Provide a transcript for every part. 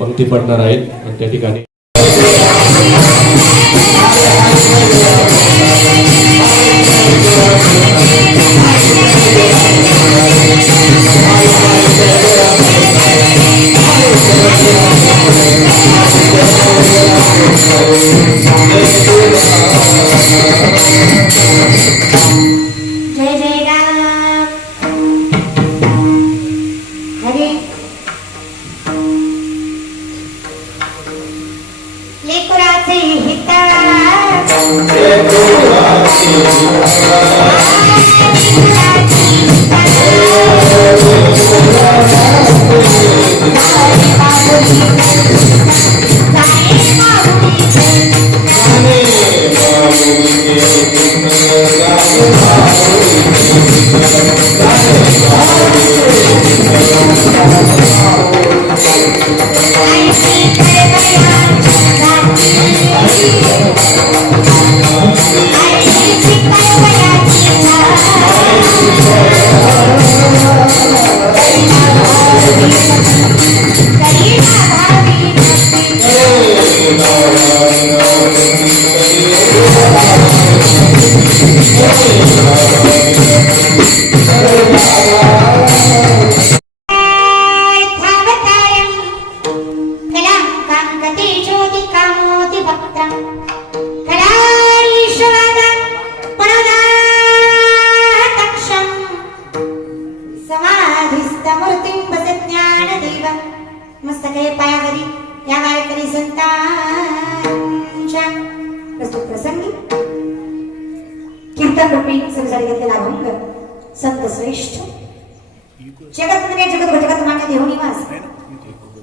पंक्ती पडणार आहेत आणि त्या ठिकाणी संत श्रेष्ठ जगत जगत मान्य देव निवास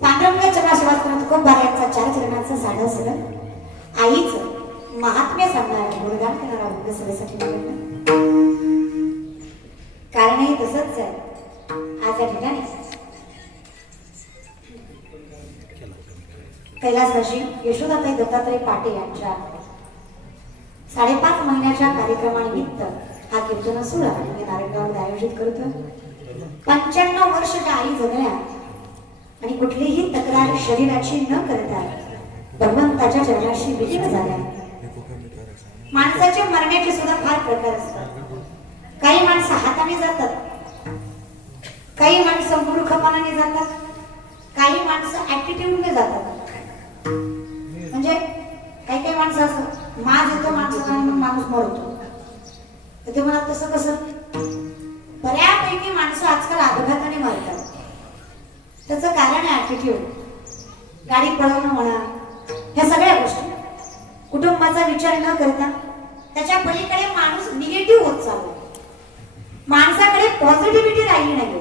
पांडुरंग चरणाशिवास खूप बाऱ्यांचा चार चरणाचा साधा सरळ आईच महात्म्य सांगणारा गुणगान करणारा वर्ग सभेसाठी कारणही तसंच आहे. आज या ठिकाणी कैलासवासी यशोदाताई दत्तात्रय पाटील यांच्या 5.5 महिन्याच्या कार्यक्रमानिमित्त हा कीर्तन सोहळा आम्ही नारायणगावमध्ये आयोजित करतो. 95 वर्ष त्या आई जगल्या आणि कुठलीही तक्रार शरीराची न करता भगवंताच्या चरणाशी विलीन झाल्या. माणसाच्या मरण्याचे सुद्धा फार प्रकार असतात. काही माणसं हाताने जातात, काही माणसं मूर्खपणाने जातात, काही माणसं ऍटिट्यूडने जातात. म्हणजे काही माणसं असं माज येतो माणसाला आणि मग माणूस मरतो. तर ते म्हणत तसं कसं? बऱ्यापैकी माणसं आजकाल अपघाताने मरतात. त्याचं कारण आहे ऍटिट्यूड. गाडी पळवणं म्हणा, ह्या सगळ्या गोष्टी कुटुंबाचा विचार न करता त्याच्या पलीकडे माणूस निगेटिव्ह होत चालला. माणसाकडे पॉझिटिव्हिटी राहिली नाही.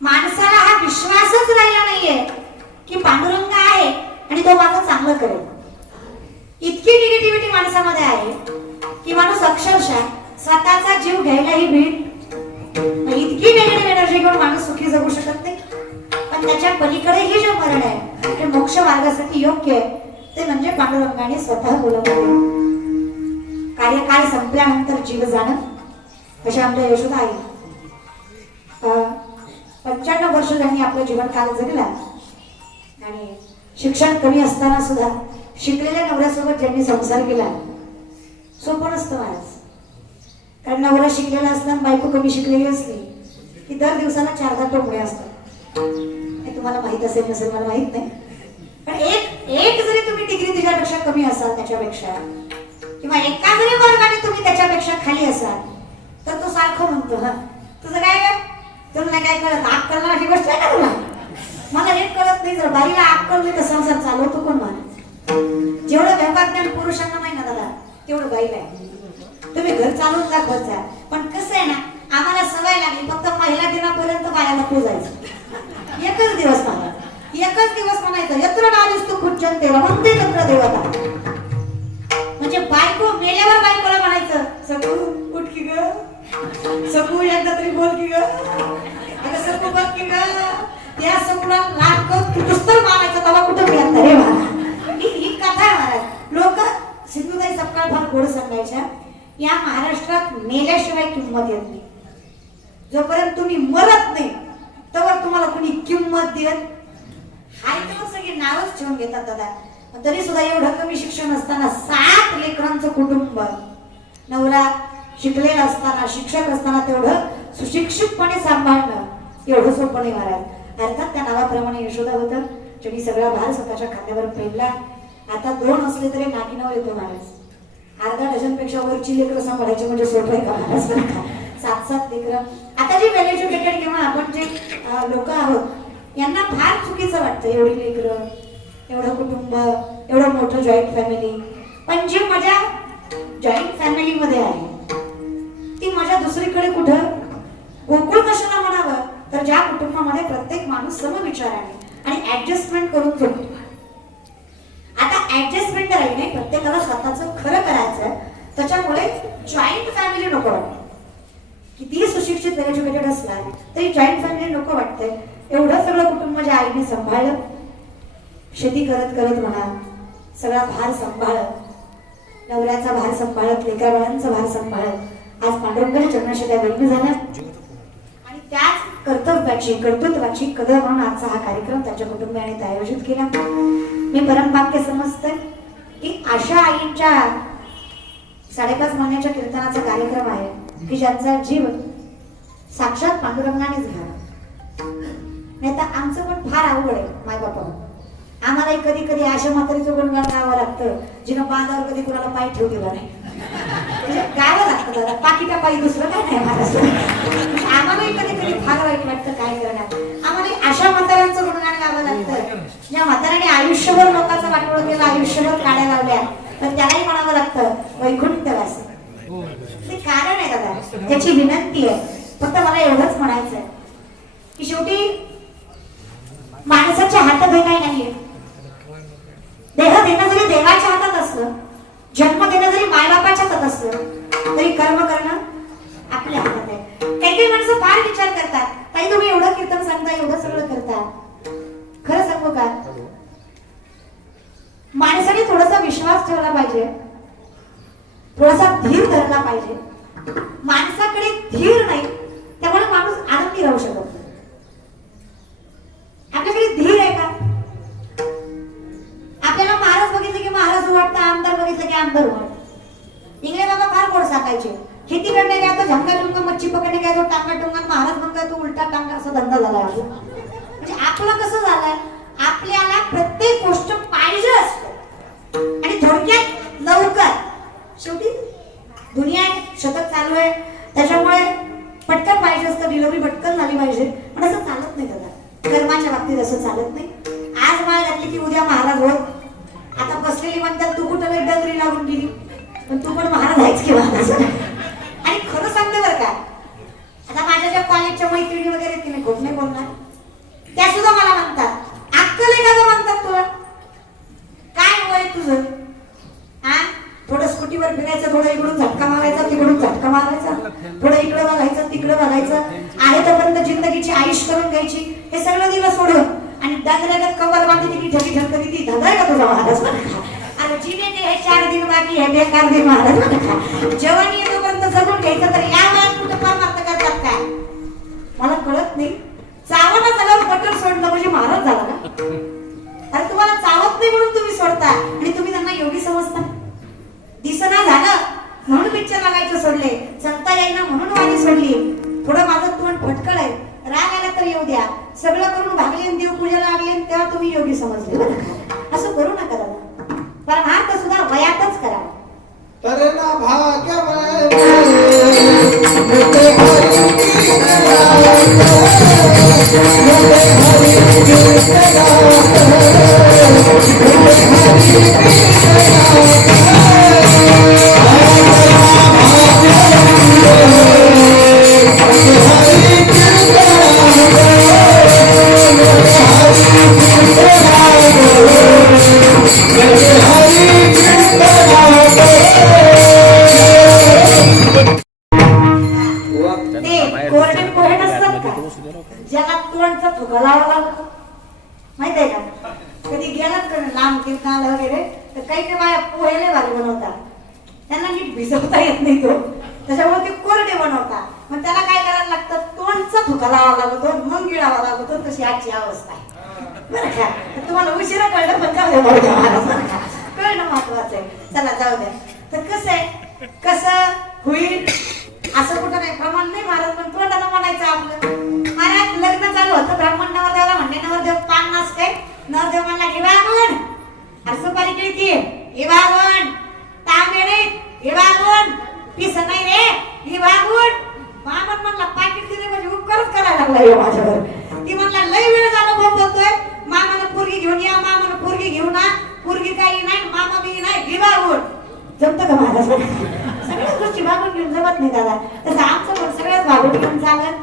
माणसाला हा विश्वासच राहिला नाहीये की पांडुरंग आहे आणि तो माझं चांगलं करेल. इतकी निगेटिव्हिटी माणसामध्ये आहे की माणूस अक्षरशः स्वतःचा जीव घ्यायलाही भीड घेऊन माणूस सुखी जगू शकत नाही, पण त्याच्या पलीकडे हे जे मरण आहे ते मोक्ष मार्गासाठी योग्य आहे ते म्हणजे पांडुरंगाने स्वतः बोलवले. कार्यकाळ संपल्यानंतर जीव जाणं, अशी आमच्या यशोदा आई 95 वर्ष त्यांनी आपलं जीवनकाल जगला आणि शिक्षण कमी असताना सुद्धा शिकलेल्या नवऱ्यासोबत ज्यांनी संसार केला सोपं नसतं महाराज. कारण नवरा शिकलेला असताना बायको कमी शिकलेली असली की दर दिवसाला 4-10 टोमणे असतात. हे तुम्हाला माहित असेल नसेल मला माहित नाही, पण एक जरी तुम्ही डिग्री तिच्यापेक्षा कमी असाल त्याच्यापेक्षा, किंवा एका जरी वर्गाने तुम्ही त्याच्यापेक्षा खाली असाल तर तो सारखं म्हणतो, हा तुझं काय तुला नाही काय कळत, अक्कल अशी गोष्ट आहे का तुला? मला हे कळत नाही. जर बाईला अक्कल नाही तर संसार चालवतो कोण महाराज? जेवढं व्यवहार ज्ञान पुरुषांना नाही ना दादा तेवढं बाईला आहे. तुम्ही घर चालवून दाखवत जा, पण कसं आहे ना, आम्हाला सवय लागली फक्त पहिल्या दिनापर्यंत बायाला पूजायचं. एकच दिवस म्हणायचं यत्र नारीस्तु पूज्यन्ते रमन्ते तत्र देवता. म्हणजे बायको मेल्यावर बायकोला म्हणायचं, सकू उठ की ग, सकू एकदा तरी बोल की ग, सकू बघ की ग. त्या सकुला लाट तू दुस्तर मारायचं तेव्हा कुठं मिळत रे मला. ही कथा आहे महाराज. लोक सिंधुताई सपकाळ फार गोड सांगायच्या, या महाराष्ट्रात मेल्याशिवाय किंमत येत नाही. जोपर्यंत तुम्ही मरत नाही तोवर तुम्हाला कोणी किंमत देत हाय. तर सगळी नावच ठेवून घेतात दादा. तरी सुद्धा एवढं कमी शिक्षण असताना 7 लेकरांचं कुटुंब, नवरा शिकलेला असताना शिक्षक असताना तेवढं सुशिक्षितपणे सांभाळणं एवढं सोपं नाही महाराज. अर्थात त्या नावाप्रमाणे यशोदा होतं, ज्यांनी सगळा भार स्वतःच्या खांद्यावर पेलला. आता 2 असले तरी नागिनाव येतो महाराज. अर्धा डझनपेक्षा वरची लेकरं सांभाळायची म्हणजे सोपं आहे का महाराज? 7-7 लेकरं. आता जे वेल एज्युकेटेड किंवा आपण जे लोक आहोत यांना फार चुकीचं वाटतं एवढी लेकरं, एवढं कुटुंब, एवढं मोठं जॉईंट फॅमिली. पण जी मजा जॉईंट फॅमिली मध्ये आहे ती मजा दुसरीकडे कुठं? गोकुळ कशाला म्हणावं तर ज्या कुटुंबामध्ये प्रत्येक माणूस समविचाराने आणि ऍडजस्टमेंट करून जगतो. आता ऍडजस्टमेंट करायची नाही, प्रत्येकाला स्वतःचं खरं करायचं. त्याच्यामुळे जॉईंट फॅमिली नको वाटते. कितीही सुशिक्षित एज्युकेटेड असला तरी जॉईंट फॅमिली नको वाटते. एवढं सगळं कुटुंब ज्या आईने सांभाळलं, शेती करत करत म्हणा, सगळा भार सांभाळत, नवऱ्याचा भार सांभाळत, लेकराबाळांचा भार सांभाळत आज पांडुरंगाच्या चरणाशी त्या लग्न झाल्या. आणि त्याच कर्तृत्वाची कदर म्हणून आजचा हा कार्यक्रम त्यांच्या कुटुंबियांनी आयोजित केला. मी परमभाग्य समजते की अशा आईंच्या 5.5 महिन्याच्या कीर्तनाचा कार्यक्रम आहे की ज्यांचा जीव साक्षात पांडुरंगानेच घ्यावा. नाही तर आमचं पण फार अवघड आहे माय बापा. आम्हाला कधी कधी अशा म्हातारीचं गुणगान गावं लागतं जिनं बांधावर कधी कुणाला पाय ठेवू दिला नाही. म्हणजे गावं लागतं दादा, पाकिटा पायी दुसरं काय नाही महाराष्ट्र. आम्हालाही कधी कधी फार वाईट वाटतं काय करणार. आम्हाला अशा म्हाताऱ्यांचं गुणगान गावं लागतं ज्या म्हाताऱ्याने आयुष्यभर लोकांचं वाटोळं केलं, आयुष्यभर काड्या लावल्या, तर त्यालाही म्हणावं लागतं वैकुंठवास. ते कारण आहे दादा, त्याची विनंती आहे. फक्त मला एवढंच म्हणायचं आहे की शेवटी माणसाच्या हातात हे काही नाहीये. देह देणं जरी देवाच्या हातात असलं, जन्म देणं जरी मायबापाच्या हातात असलं, तरी कर्म करणं आपल्या हातात आहे. काही काही माणसं फार विचार करतात, ताई तुम्ही एवढं कीर्तन सांगता, एवढं सगळं करता, खरं सांगू का, माणसाने थोडासा विश्वास ठेवला पाहिजे, थोडासा धीर धरला पाहिजे. माणसाकडे धीर नाही त्यामुळे माणूस आनंदी राहू शकत नाही. आपल्याकडे धीर आहे का? आपल्याला महाराज बघितले की महाराज वाटतं, आमदार बघितले की आमदार वाटतं. इंग्रज बाबा फार गोड सांगायचे, खेती करणे काय तो झंगा टुंगा, मच्छी पकडणे काय तो टांगा टुंगा, महाराज मग काय तो उलटा टांगा, असा धंदा झालाय आपला. म्हणजे आपलं कसं झालंय, आपल्याला प्रत्येक गोष्ट पाहिजे असते आणि थोडक्यात लवकर. शेवटी दुनिया शतक चालू आहे त्याच्यामुळे पटकन पाहिजे असतं, डिलिव्हरी पटकन झाली पाहिजे, पण असं चालत नाही दादा. कर्माच्या बाबतीत असं चालत नाही. आज माळ घातली की उद्या महाराज होत. आता बसलेली म्हणतात तू कुठं एक डंगरी लागून गेली, पण तू पण महाराज आहेच की महाराज. आणि खरं सांगते बरं का, आता माझ्या ज्या कॉलेजच्या मैत्रिणी वगैरे तिने खूप नाही बोलणार, त्या सुद्धा मला म्हणतात अक्कल आहे का म्हणतात तुला, काय वय तुझं, हा थोडं स्कूटीवर फिरायचं, थोडं इकडून झटका मारायचा, तिकडून झटका मारायचा, थोडं इकडं बघायचं, तिकडं बघायचं, आहे तोपर्यंत जिंदगीची आयुष करून घ्यायची, हे सगळं दिलं सोडून आणि दगदगत कमर बांधली की ठगी ठरकती ती धगाय का तुझा महाराज? आणि जीने ते हे 4 दिन बाकी आहे बेकार दिन महाराज. जवानी येतोपर्यंत जगून घ्यायचं, तर या वयात कुठं परमार्थ करतात काय मला कळत नाही. चावणं झाल्यावर बटर सोडलं म्हणजे महाराज झाला ना? अरे तुम्हाला चावत नाही म्हणून तुम्ही सोडता आणि तुम्ही त्यांना योगी समजता. दिसना झालं म्हणून पिक्चर लागायचं सोडले, चलता येईना म्हणून वाणी सोडली. थोडं माझं तोंड फटकळ आहे, राग आला तर येऊ द्या, सगळं करून भागले देव पूजेला लागले तेव्हा तुम्ही योगी समजले. असं करू नका दादा, परमार्थ सुद्धा वयातच करा. तरना भाग्य ज्याला तोंडचा थुका लावा लागतो माहित आहे का? कधी गेलात का लांब कीर्तनाला वगैरे तर काही ते बाया पोहेले भारी बनवतात, त्यांना नीट भिजवता येत नाही तो, त्याच्यामुळे ते कोरडे बनवतात. मग त्याला काय करायला लागतं, तोंडचा थुका लावा लागतो, मग गिळावा लागतो. तशी आजची अवस्था आहे बरं का? तुम्हाला उशिरा कळलं पण जाऊ द्या महाराज, कळणं महत्वाचं आहे. चला जाऊ द्या. तर कसं आहे, कसं होईल असं कुठं नाही, प्रमाण नाही महाराज, पण तोंडाला म्हणायचं आपलं. महाराज लग्न चालू होतं, ब्राह्मण नवरदेवाला म्हणले नवरदेव पान नाचते, नवरदेव म्हणला घे बागवण, अरे सुपारी किळती हे बागवण, तांबेडे हे बागवण, पिस नाही रे ही बागवण. बागवण म्हणला पाकिट दिले म्हणजे उपकारच करायला लागला माझ्यावर. ती म्हणला लय वेळ झाला भाऊ बोलतोय, मामाला पोरगी घेऊन या, मामाला पोरगी घेऊन आ, पोरगी काही नाही, मामा बी नाही, घे बागवण. जमतं का महाराज? सगळ्याच गोष्टी भागून घेऊन जमत नाही दादा. तसं आमचं पण सगळ्याच भागून घेऊन चालत.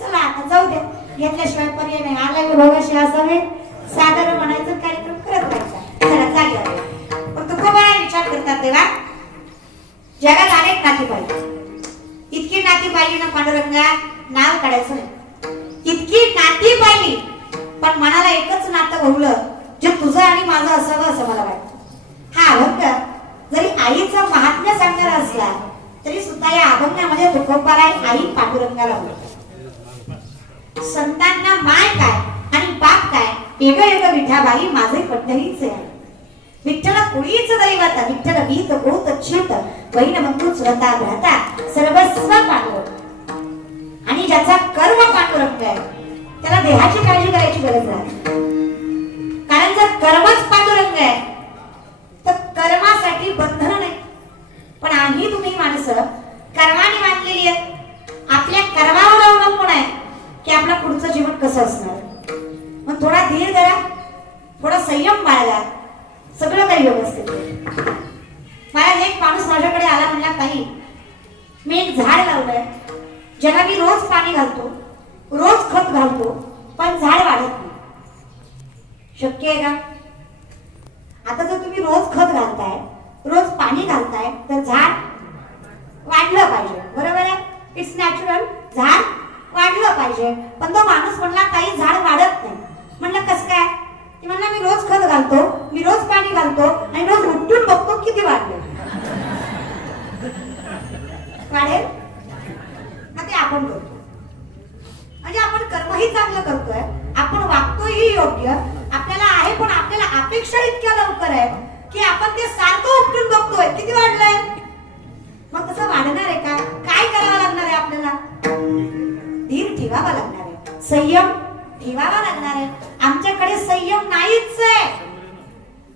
चला आता जाऊ द्या, घेतल्याशिवाय पर्याय नाही. आलाय भोगाशी असावे सादर म्हणायचं, कार्यक्रम करत राहायचा. चला जागे. पण तो खूप विचार करतात तेव्हा जगात अनेक नाती पाहिजे. इतकी नाती पाहिली ना पांडुरंगा, नाव काढायचं नाही. इतकी नाती पाहिली पण मनाला एकच नातं भोवलं जे तुझं आणि माझं असावं असं मला वाटतं. हा अभंग जरी आईचा महात्म्य सांगणारा असला तरी सुद्धा या अभंगामध्ये तुकोबार आहे आई पांडुरंगाला होत. संतांना माय काय आणि बाप काय, एक एक विठाबाई माझे पंढरीचे आहे. विठ्ठल कोणीच दैवत, विठ्ठल भीत गोत चित, वैन बंधू स्वतः भ्राता सर्वस्व पांडुरंग. आणि ज्याचा कर्म पांडुरंग आहे त्याला देहाची काळजी करायची गरज नाही. कारण जर कर्मच पांडुरंग आहे तर कर्मासाठी बंधन नाही. पण आम्ही तुम्ही माणसं कर्माने बांधलेली आहेत, आपल्या कर्मावर अवलंबून आहे की आपलं पुढचं जीवन कसं असणार. मग थोडा धीर धरा, थोडा संयम बाळगा, सगळं काही व्यवस्थित. मला एक माणूस माझ्याकडे आला, म्हणला ताई मी एक झाड लावलंय, ज्याला मी रोज पाणी घालतो, रोज खत घालतो, पण झाड वाढत नाही. शक्य आहे का? आता जर तुम्ही रोज खत घालताय, रोज पाणी घालताय, तर झाड वाढलं पाहिजे, बरोबर आहे? इट्स नॅचरल, झाड वाढलं पाहिजे. पण तो माणूस म्हणला ताई झाड वाढत नाही. म्हणलं कसं काय? ती म्हणला मी रोज खत घालतो, मी रोज पाणी घालतो आणि रोज उठून बघतो किती वाढले. वाढेल ना ते आपण करतो. म्हणजे आपण कर्मही चांगलं करतोय, आपण वागतोही योग्य, आपल्याला आहे, पण आपल्याला अपेक्षा इतक्या लवकर आहे की आपण ते सारखं उपटून बघतोय किती वाढलंय. मग तसं वाढणार आहे का? काय करावं लागणार आहे आपल्याला? धीर ठेवावा लागणार आहे, संयम ठेवावा लागणार आहे. आमच्याकडे संयम नाहीच आहे.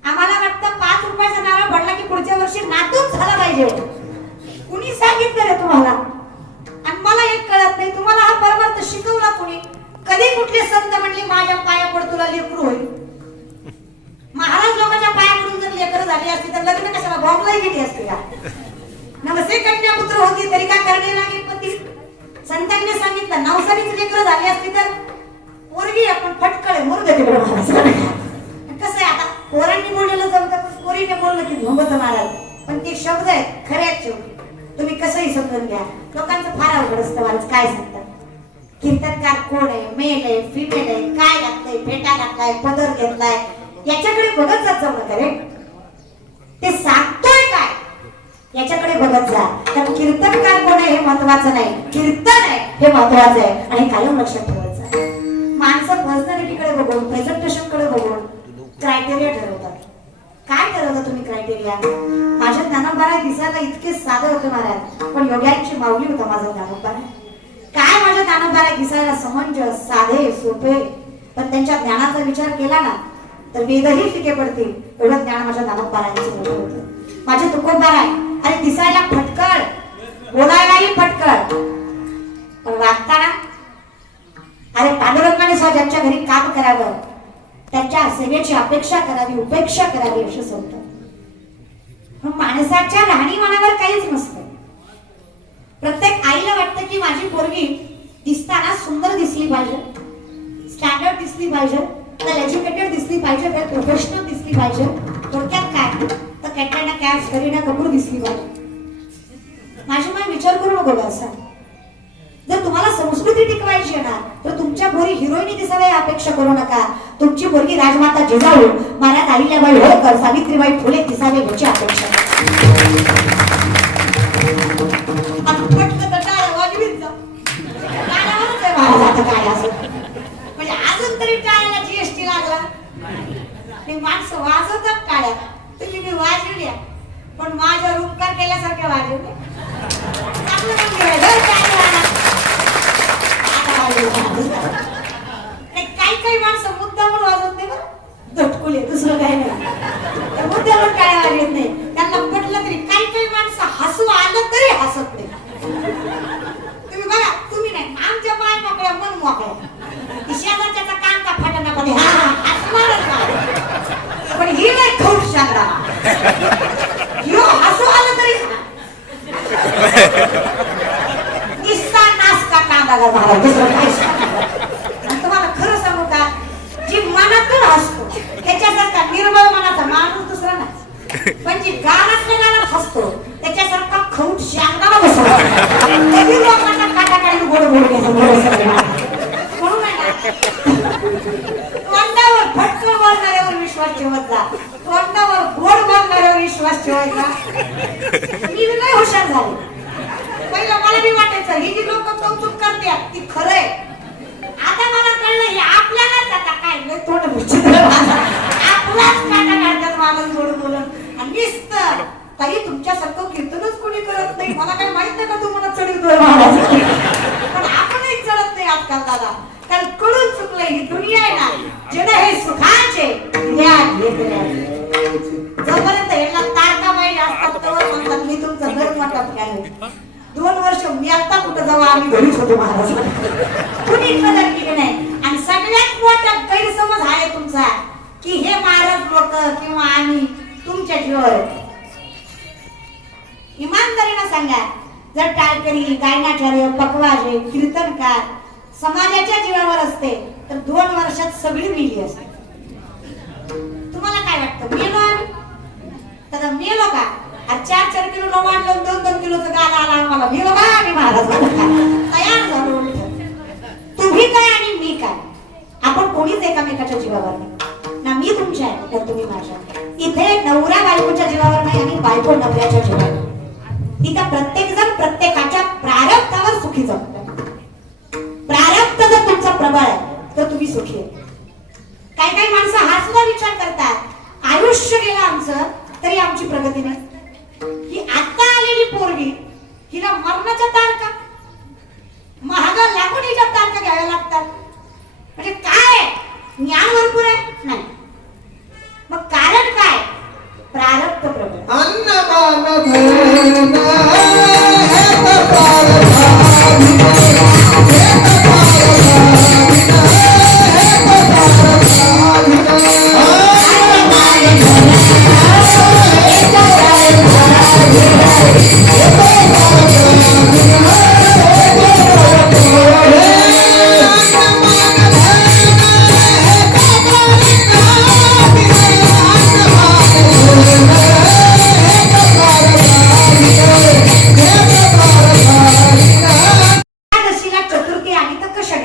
आम्हाला वाटतं 5 रुपयाचा नारळ पडला की पुढच्या वर्षी नातूच झाला पाहिजे. कुणी सांगितलं रे तुम्हाला? आणि मला एक कळत नाही, तुम्हाला हा परमार्थ शिकवला कोणी? कधी कुठले संत म्हणले माझ्या पाया पड तुला लेकरू होईल? महाराज लोकांच्या पाया पडून जर लेकरं झाली असती तर लग्न कशाला बॉम्बलाही गेली असती का? नवसे कन्या पुत्र होती तरी काय करणे लागेल पती? संतांनी सांगितलं नवसारीच लेकरं झाली असती तर पोरगी आपण फटकळे मरू दे तिकडे. महाराज कसं आहे, आता पोरांनी बोललेलं जमतं, पण पोरीने बोललं की झोंबत महाराज. पण ते शब्द आहेत खरे आहेत शेवटी, तुम्ही कसंही समजून घ्या. लोकांचं फार अवघड असतं महाराज, काय सांगतात. कीर्तनकार कोण आहे, मेल आहे, फिमेल आहे, काय घातलंय, फेटा घातलाय, पदर घेतलाय, याच्याकडे बघत जात जाऊ नका रे. ते सांगतोय काय याच्याकडे बघत जा. कारण कीर्तनकार कोण आहे हे महत्वाचं नाही, कीर्तन आहे हे महत्वाचं आहे. आणि कायम लक्षात ठेवायचं, माणसं पर्सनॅलिटीकडे बघून, प्रेझेंटेशन कडे बघून क्रायटेरिया ठरवतात. काय ठरवता तुम्ही क्रायटेरिया? माझ्या ज्ञानोबाराय दिसायला इतके साधे होते महाराज, पण योग्यांची माऊली होता माझा ज्ञानोबाराय. काय माझ्या ज्ञानोबाराय दिसायला समंजस, साधे, सोपे, पण त्यांच्या ज्ञानाचा विचार केला ना तर वेदही फिके पडतील. एवढं ज्ञान माझ्या ज्ञानोबारायांचं मोठं होतं. माझे तुकोबाराय आणि दिसायला फटकळ, बोलायलाही फटकळ, पण वागताना अरे पांडुरंगाने सुद्धा ज्यांच्या घरी काम करावं, त्यांच्या सेवेची अपेक्षा करावी, उपेक्षा करावी अशी होतं. माणसाच्या राहणीमानावर काहीच नसतं. प्रत्येक आईला वाटतं की माझी पोरगी दिसताना सुंदर दिसली पाहिजे, स्टँडर्ड दिसली पाहिजे, वेल एज्युकेटेड दिसली पाहिजे, वेल प्रोफेशनल दिसली पाहिजे. थोडक्यात काय तर कॅटरीना कैफ, करीना कपूर दिसली पाहिजे. माझी माय विचार करू नको असा. जर तुम्हाला संस्कृती टिकवायची येणार तर तुमच्या पोरी हिरोईनी दिसाव्या अपेक्षा करू नका. तुमची पोरगी राजमाता जिजाऊ, महाराज अहिल्याबाई होळकर, सावित्रीबाई फुले दिसावे याची अपेक्षा करा. म्हणजे अजून तरी टाळ्याला जीएसटी लागला. माणसं वाजवतात टाळ्या, तुम्ही मी वाजवल्या पण माझ्या उपकार केल्यासारख्या वाजवले. काही माणसं मुद्दामून वाजवत नाही बरं, झटकुले, दुसरं काही नाही. मुद्दामून टाळ्या वाजवत नाही, त्यांना पटलं तरी. काही माणसं हसू आलं तरी हसत नाही. तुम्ही बघा, तुम्ही नाही, आमच्या पाय मोकळ्या मन मोकळ्या, शेजारच्याचा कान का फाटना पण पण ही नाही खूप शांता. हसू आलं तरी निस्ता नास का कांदा घाला. तुम्हाला खरं सांगू का, जी मनातून हसतो त्याच्यासारखा निर्मळ मनाचा माणूस दुसरा नाही. पण जी गाण्यातल्या गाण्यात हसतो त्याच्यासारखा खऊट शांताला बसवला. कधी लोकांना काटाकाडी गोड गोड घ्यायचं म्हणून तोंडावर फटकं बोलणाऱ्यावर विश्वास ठेवत जा, तोंडावर गोड बोलणाऱ्यावर विश्वास ठेवायचा. मी लय हुशार झाले. पहिलं मला बी वाटायचं ही जी लोक कौतुक करतात ती खरंय. आता मला कळलं हे आपल्यालाच आता काय लय थोडं विचित्र आपलाच काटा काढतात माणूस गोड बोलून. आणि नुसतं ताई तुमच्यासारखं कीर्तनच कोणी करत नाही. मला काय माहित नाही का तुम्हाला चढवतोय महाराज, पण आपणही चढत नाही आजकाल दादा. कारण कडून चुकलंय. ही दुनिया आहे ना, जण हे सुखाचे ज्ञान घेतले. जोपर्यंत ह्याला तारका माहिती असतात तेव्हा म्हणतात मी तुमचं घर मोठा केलं. 2 वर्ष मी आता कुठं जाऊ, आम्ही घरीच होतो महाराज. कुणी कदर केली नाही. आणि सगळ्यात मोठा गैरसमज आहे तुमचा की हे महाराज लोक किंवा आम्ही तुमच्या जीवावर. इमानदारीनं सांगा, जर टाळकरी, गायनाचार्य, पकवाजे, कीर्तनकार समाजाच्या जीवावर असते तर 2 वर्षात सगळी मिली असते. तुम्हाला काय वाटतं मेलो आम्ही? तर मेलो का? 4 किलो न वाढलं, 2 किलोचं गाला आला आम्हाला. मेलो का आम्ही महाराज? तयार झालो. तुम्ही काय आणि मी काय, आपण कोणीच एकामेकाच्या जीवावर नाही ना. मी तुमच्या आहे तर तुम्ही माझ्या. इथे नवरा बायकोच्या जीवावर नाही आणि बायको नवऱ्याच्या जीवावर. इथं प्रत्येक जण प्रत्येकाच्या प्रारब्धावर सुखी जगतो. प्रारब्ध जर तुमचा प्रबळ आहे तर तुम्ही सुखी आहे. काही माणसं हा सुद्धा विचार करतात, आयुष्य गेलं आमचं तरी आमची प्रगती नाही. ही आता आलेली पोरगी, हिला मरणाच्या तारखा, महागा लागून हिच्या तारखा घ्याव्या लागतात. म्हणजे काय ज्ञान भरपूर आहे नाही, मग कारण काय? प्रारब्ध प्रबळ.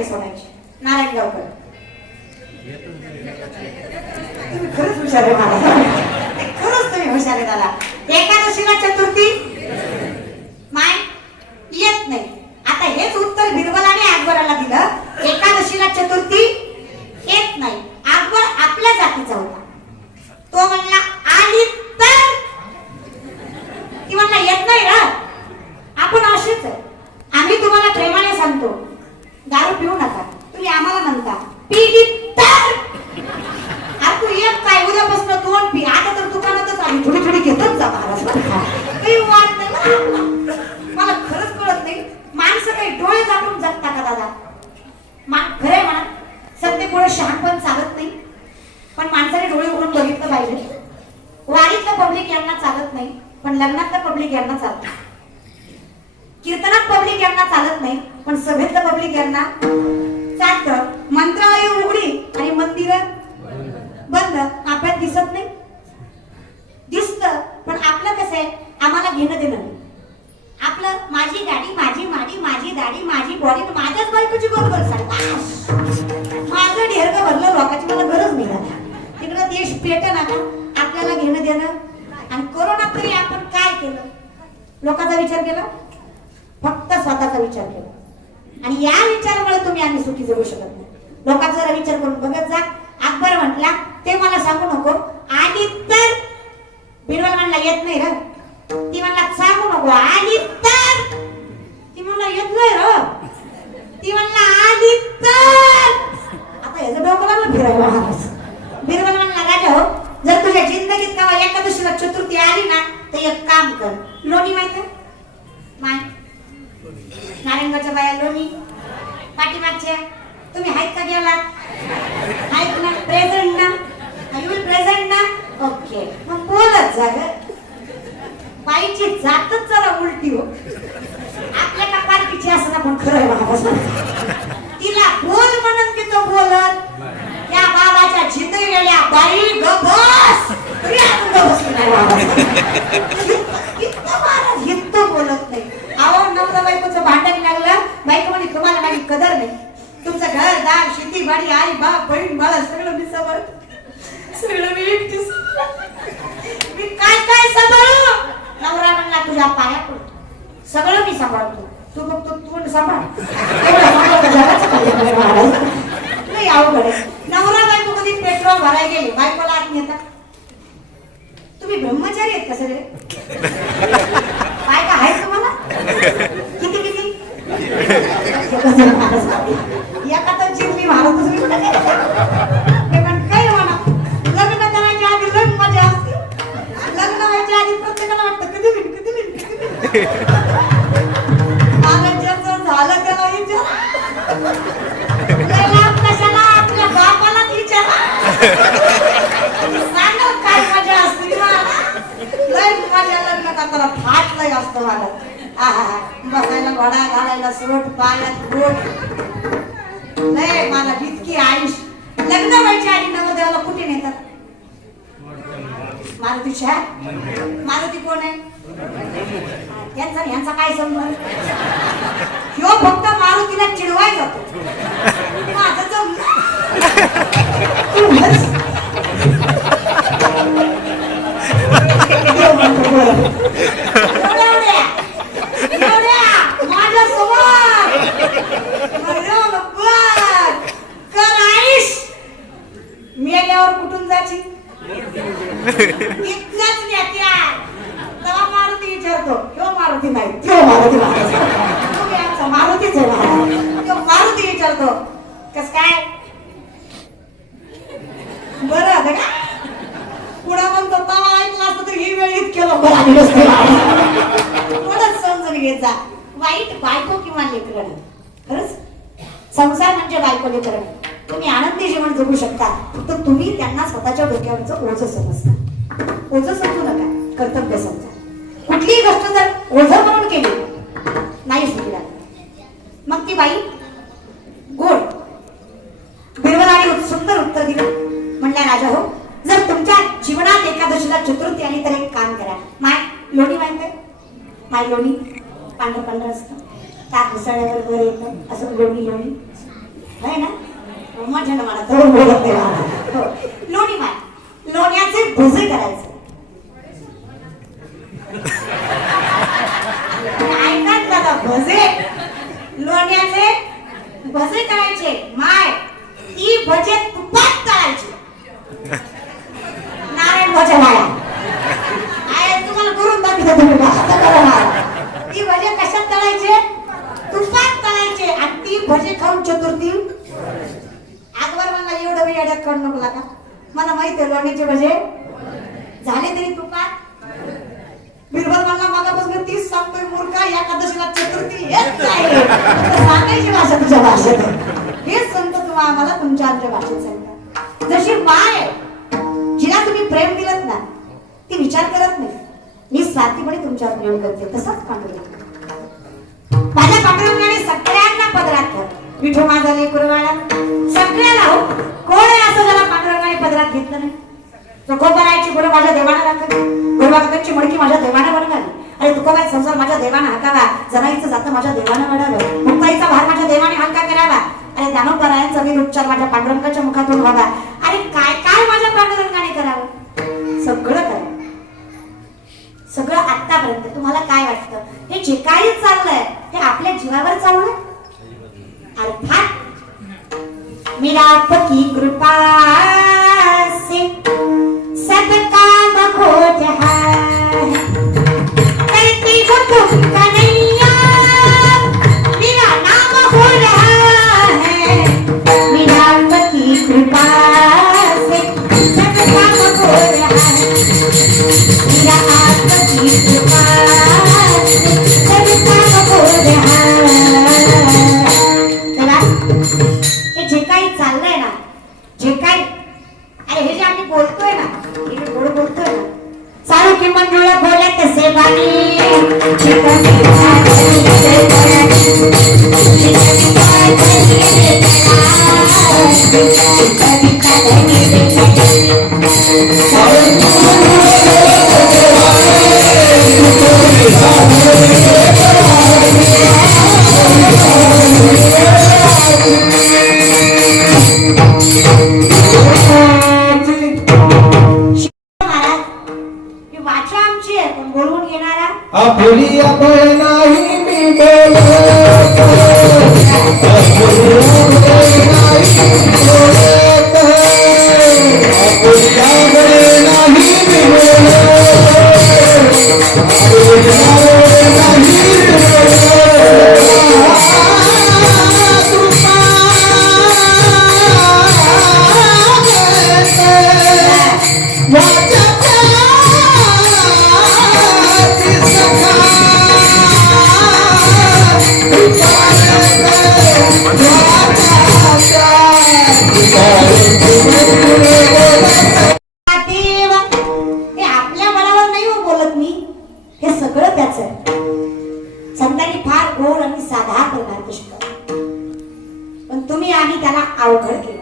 नाही सोडायची. नारायण गावकर तुम्ही खरंच हुशार आहे मला. खरंच तुम्ही हुशार आहे दादा. एकादशीला चतुर्थी माय येत नाही. आता हेच उत्तर बिरबलाने अकबराला दिलं. एकादशीला चतुर्थी येत नाही. अकबर आपल्या जातीचा होता. तो म्हणला आली तर, ती म्हणला येत नाही ना. आपण असेच आहे. आम्ही तुम्हाला प्रेमाने सांगतो दारू पिऊ नका. तुम्ही आम्हाला म्हणता पिली तर. अरे तू एक काय उद्यापासून दोन पी. आता तर दुकानातच आम्ही थोडी थोडी घेतच जा महाराज. काही वाट नाही. मला खरंच कळत नाही माणसं काही डोळे झाकून जगता का दादा. खरंय म्हणा सत्तेपुढे शहाणपण चालत नाही. पण माणसाने डोळे उघडून बघितलं पाहिजे. वारीतलं पब्लिक यांना चालत नाही पण लग्नातलं पब्लिक यांना चालत. कीर्तनात पब्लिक यांना चालत नाही पण सभेतलं पब्लिक यांना चालतं. मंत्रालय उघडी आणि मंदिर बंद. आपल्यात दिसत नाही. दिसतं पण आपलं कसं आहे आम्हाला घेणं देणं नाही. आपलं माझी गाडी माझी माडी माझी दाढी माझी बॉडी माझ्याच बायकोची बरोबर सांगता. माझं ढेरगं भरलं लोकांची मला गरज नाही. तिकडं देश पेट ना का आपल्याला घेणं देणं. आणि कोरोनात तरी आपण काय केलं. लोकांचा विचार केला फक्त स्वतःचा विचार केला. आणि या विचारामुळे तुम्ही आम्ही सुखी जगू शकत नाही. लोकांचा जरा विचार करून बघत जा. अकबर म्हटला ते मला सांगू नको. आली तर बिरबल म्हणला येत नाही र. ती म्हणला सांगू नको. आली तर ती म्हणला येत नाही र. ती म्हणला आली तर. आता याचं डोकं लागलं फिरायला महाराज. बिरबल म्हणला राजा हो जर तुझ्या जिंदगीत केव्हा एकादशीला चतुर्थी आली ना तर एक काम कर. लोणी माहिती माय नारायणगावच्या बाया लोणी पाठीमागच्या तुम्ही आहेत का गेलात. आहेत ना प्रेझेंट ना. यू विल प्रेझेंट ना. ओके मग बोलत जा ग. बाईची जातच जरा उलटी हो. आपल्या का पार्टीची असं ना पण खरं आहे. तिला बोल म्हणून की तो बोलत. त्या बाबाच्या जिंदगी गेल्या बाई ग बस. तरी आपण ग बसली नाही महाराज. इतकं बोलत नाही. अहो नवरा बायकोचं भांडण लागलं. बायको म्हणे तुम्हाला माझी कदर नाही. तुमचं घर दार शेती बाडी आई बाप बहीण बाळा सगळं मी सांभाळतो. सगळं मी एकटी मी काय काय सांभाळू. नवरा म्हणला तुझ्या पाया पडतो सगळं मी सांभाळतो. तू फक्त तू सांभाळ. नाही अवघड आहे. नवरा बायको कधी पेट्रोल भरायला गेले बायकोला आत नेता. तुम्ही ब्रह्मचारी आहेत का सगळे. बायका आहेत तुम्हाला किती किती. एका तर जिंकली महाराज तुम्ही कुठे पण काही म्हणा. लग्न करायच्या आधी लग्न मजा असते. लग्न व्हायच्या आधी प्रत्येकाला वाटतं कधी होईल कधी होईल कधी होईल. ज्याचं झालं त्याला विचार. कशाला आपल्या बापालाच विचारा. सांगा काय मजा असते. लय माझ्या लग्न करताना फाट लय असतं मला. बसायला घोडा घालायला सोट पायात गोट लय मला जितकी आयुष. लग्न व्हायच्या आधी नवरदेवाला कुठे नेतात. मारुतीच्या मारुती कोण आहे. त्यांचा ह्यांचा काय संबंध. ह्यो फक्त मारुतीला चिडवाय जातो. माझं जमलं. माझ्या समोर कर आईश. मेल्यावर कुठून जाची इतकंच नेत्या. तेव्हा मारुती विचारतो तो मारुती नाही तो मारुती महाराज. मारुतीच आहे महाराज. तो मारुती विचारतो कस काय बरं का. पुढे म्हणतो तवा ऐकला असतं तर ही वेळ इतक्या लवकर आली नसते. थोडंच समजून घेत जा. वाईट बायको किंवा लेकरं खरंच संसार म्हणजे बायको लेकरं. तुम्ही आनंदी जीवन जगू शकता फक्त तुम्ही त्यांना स्वतःच्या डोक्यावरचं ओझं समजता. ओझं समजू नका कर्तव्य समजा. कुठलीही गोष्ट जर ओझं म्हणून केली नाही सुटला मग ती बाई गोड. बिरबलाने सुंदर उत्तर दिलं. म्हणल्या राजा हो जर तुमच्या जीवनात एकादशीला चतुर्थी आली तर एक काम करा. माय लोणी माहिती माय लोणी पांढरं पांढरं असतं. ताक घुसळल्यावर वर येतं असं लोणी लोणी. है ना माझ्या ना मला तर बोलत नाही मला. हो. लोणी माय लोण्याचे भजे करायचे. ऐकतात दादा भजे लोण्याचे भजे करायचे माय ती भजे तुपात तळायची. नारायण भजे माया तुम्हाला करून दाखवतो तुम्ही आता करा ना. ती भजे कशात तळायचे तुपात तळायचे आणि ती भजे खाऊन चतुर्थी आजवर मला एवढं वेळ अडक करू नको लागा. मला माहित आहे लोण्याचे भजे झाले तरी तुपात. बिरबल मला मागापासून 30 सांगतोय मूर्खा या एकादशीला चतुर्थी हेच आहे. सांगायची भाषा तुझ्या भाषेत हेच संत तुम्हाला आम्हाला तुमच्या आमच्या भाषेत सांगतात. जशी माय जिला तुम्ही प्रेम दिलत ना ती विचार करत नाही मी स्वार्थीपणे तुमच्यावर प्रेम करते. तसाच पांडुरंग माझ्या पांडुरंगाने सगळ्यांना पदरात ठेवलं. विठू माझा लेकरवाळा सगळ्याला हो कोण आहे असं ज्याला पांडुरंगाने पदरात घेतलं नाही. तुकोबारायची गुरु माझ्या देवाने राखली. गुरुबाबांची मडकी माझ्या देवाने वळगाली. अरे तुकोबाई संसार माझ्या देवाने हाकावा. जनाईचं जातं माझ्या देवाने वाढावं. मुक्ताईचा भार माझ्या देवाने हलका करावा. अरे ज्ञानोबरायांचा वीर उच्चार माझ्या पांडुरंगाच्या मुखातून व्हावा. अरे काय काय माझ्या पांडुरंगाने करावं सगळं करावं. सगळं आतापर्यंत तुम्हाला काय वाटतं हे जे काही चाललंय ते आपल्या जीवावर चाललंय. अर्थात मेरा आपकी कृपा से सब काम हो रहा है. करती हो तुम कन्हैया मेरा नाम हो रहा है. मेरा आपकी कृपा से सब काम हो रहा है. मेरा आपकी कृपा से सब काम हो रहा है. हे जे काही चाललंय ना जे काही अरे हे जे आम्ही बोलतोय ना हे जे गोड बोलतोय ना चालू की मंजुळ बोलत से बानी बोलवून घेणारा बोली अभय नाही मी बोलत. बोली अभय नाही मी बोलत. बोली अभय नाही मी बोलत. बोली अभय नाही मी आपल्या मनावर नाही हो बोलत मी हे सगळं त्याच आहे. संतांनी फार गोड आणि साधा प्रकार शिकवला पण तुम्ही आम्ही त्याला अवघड केलं.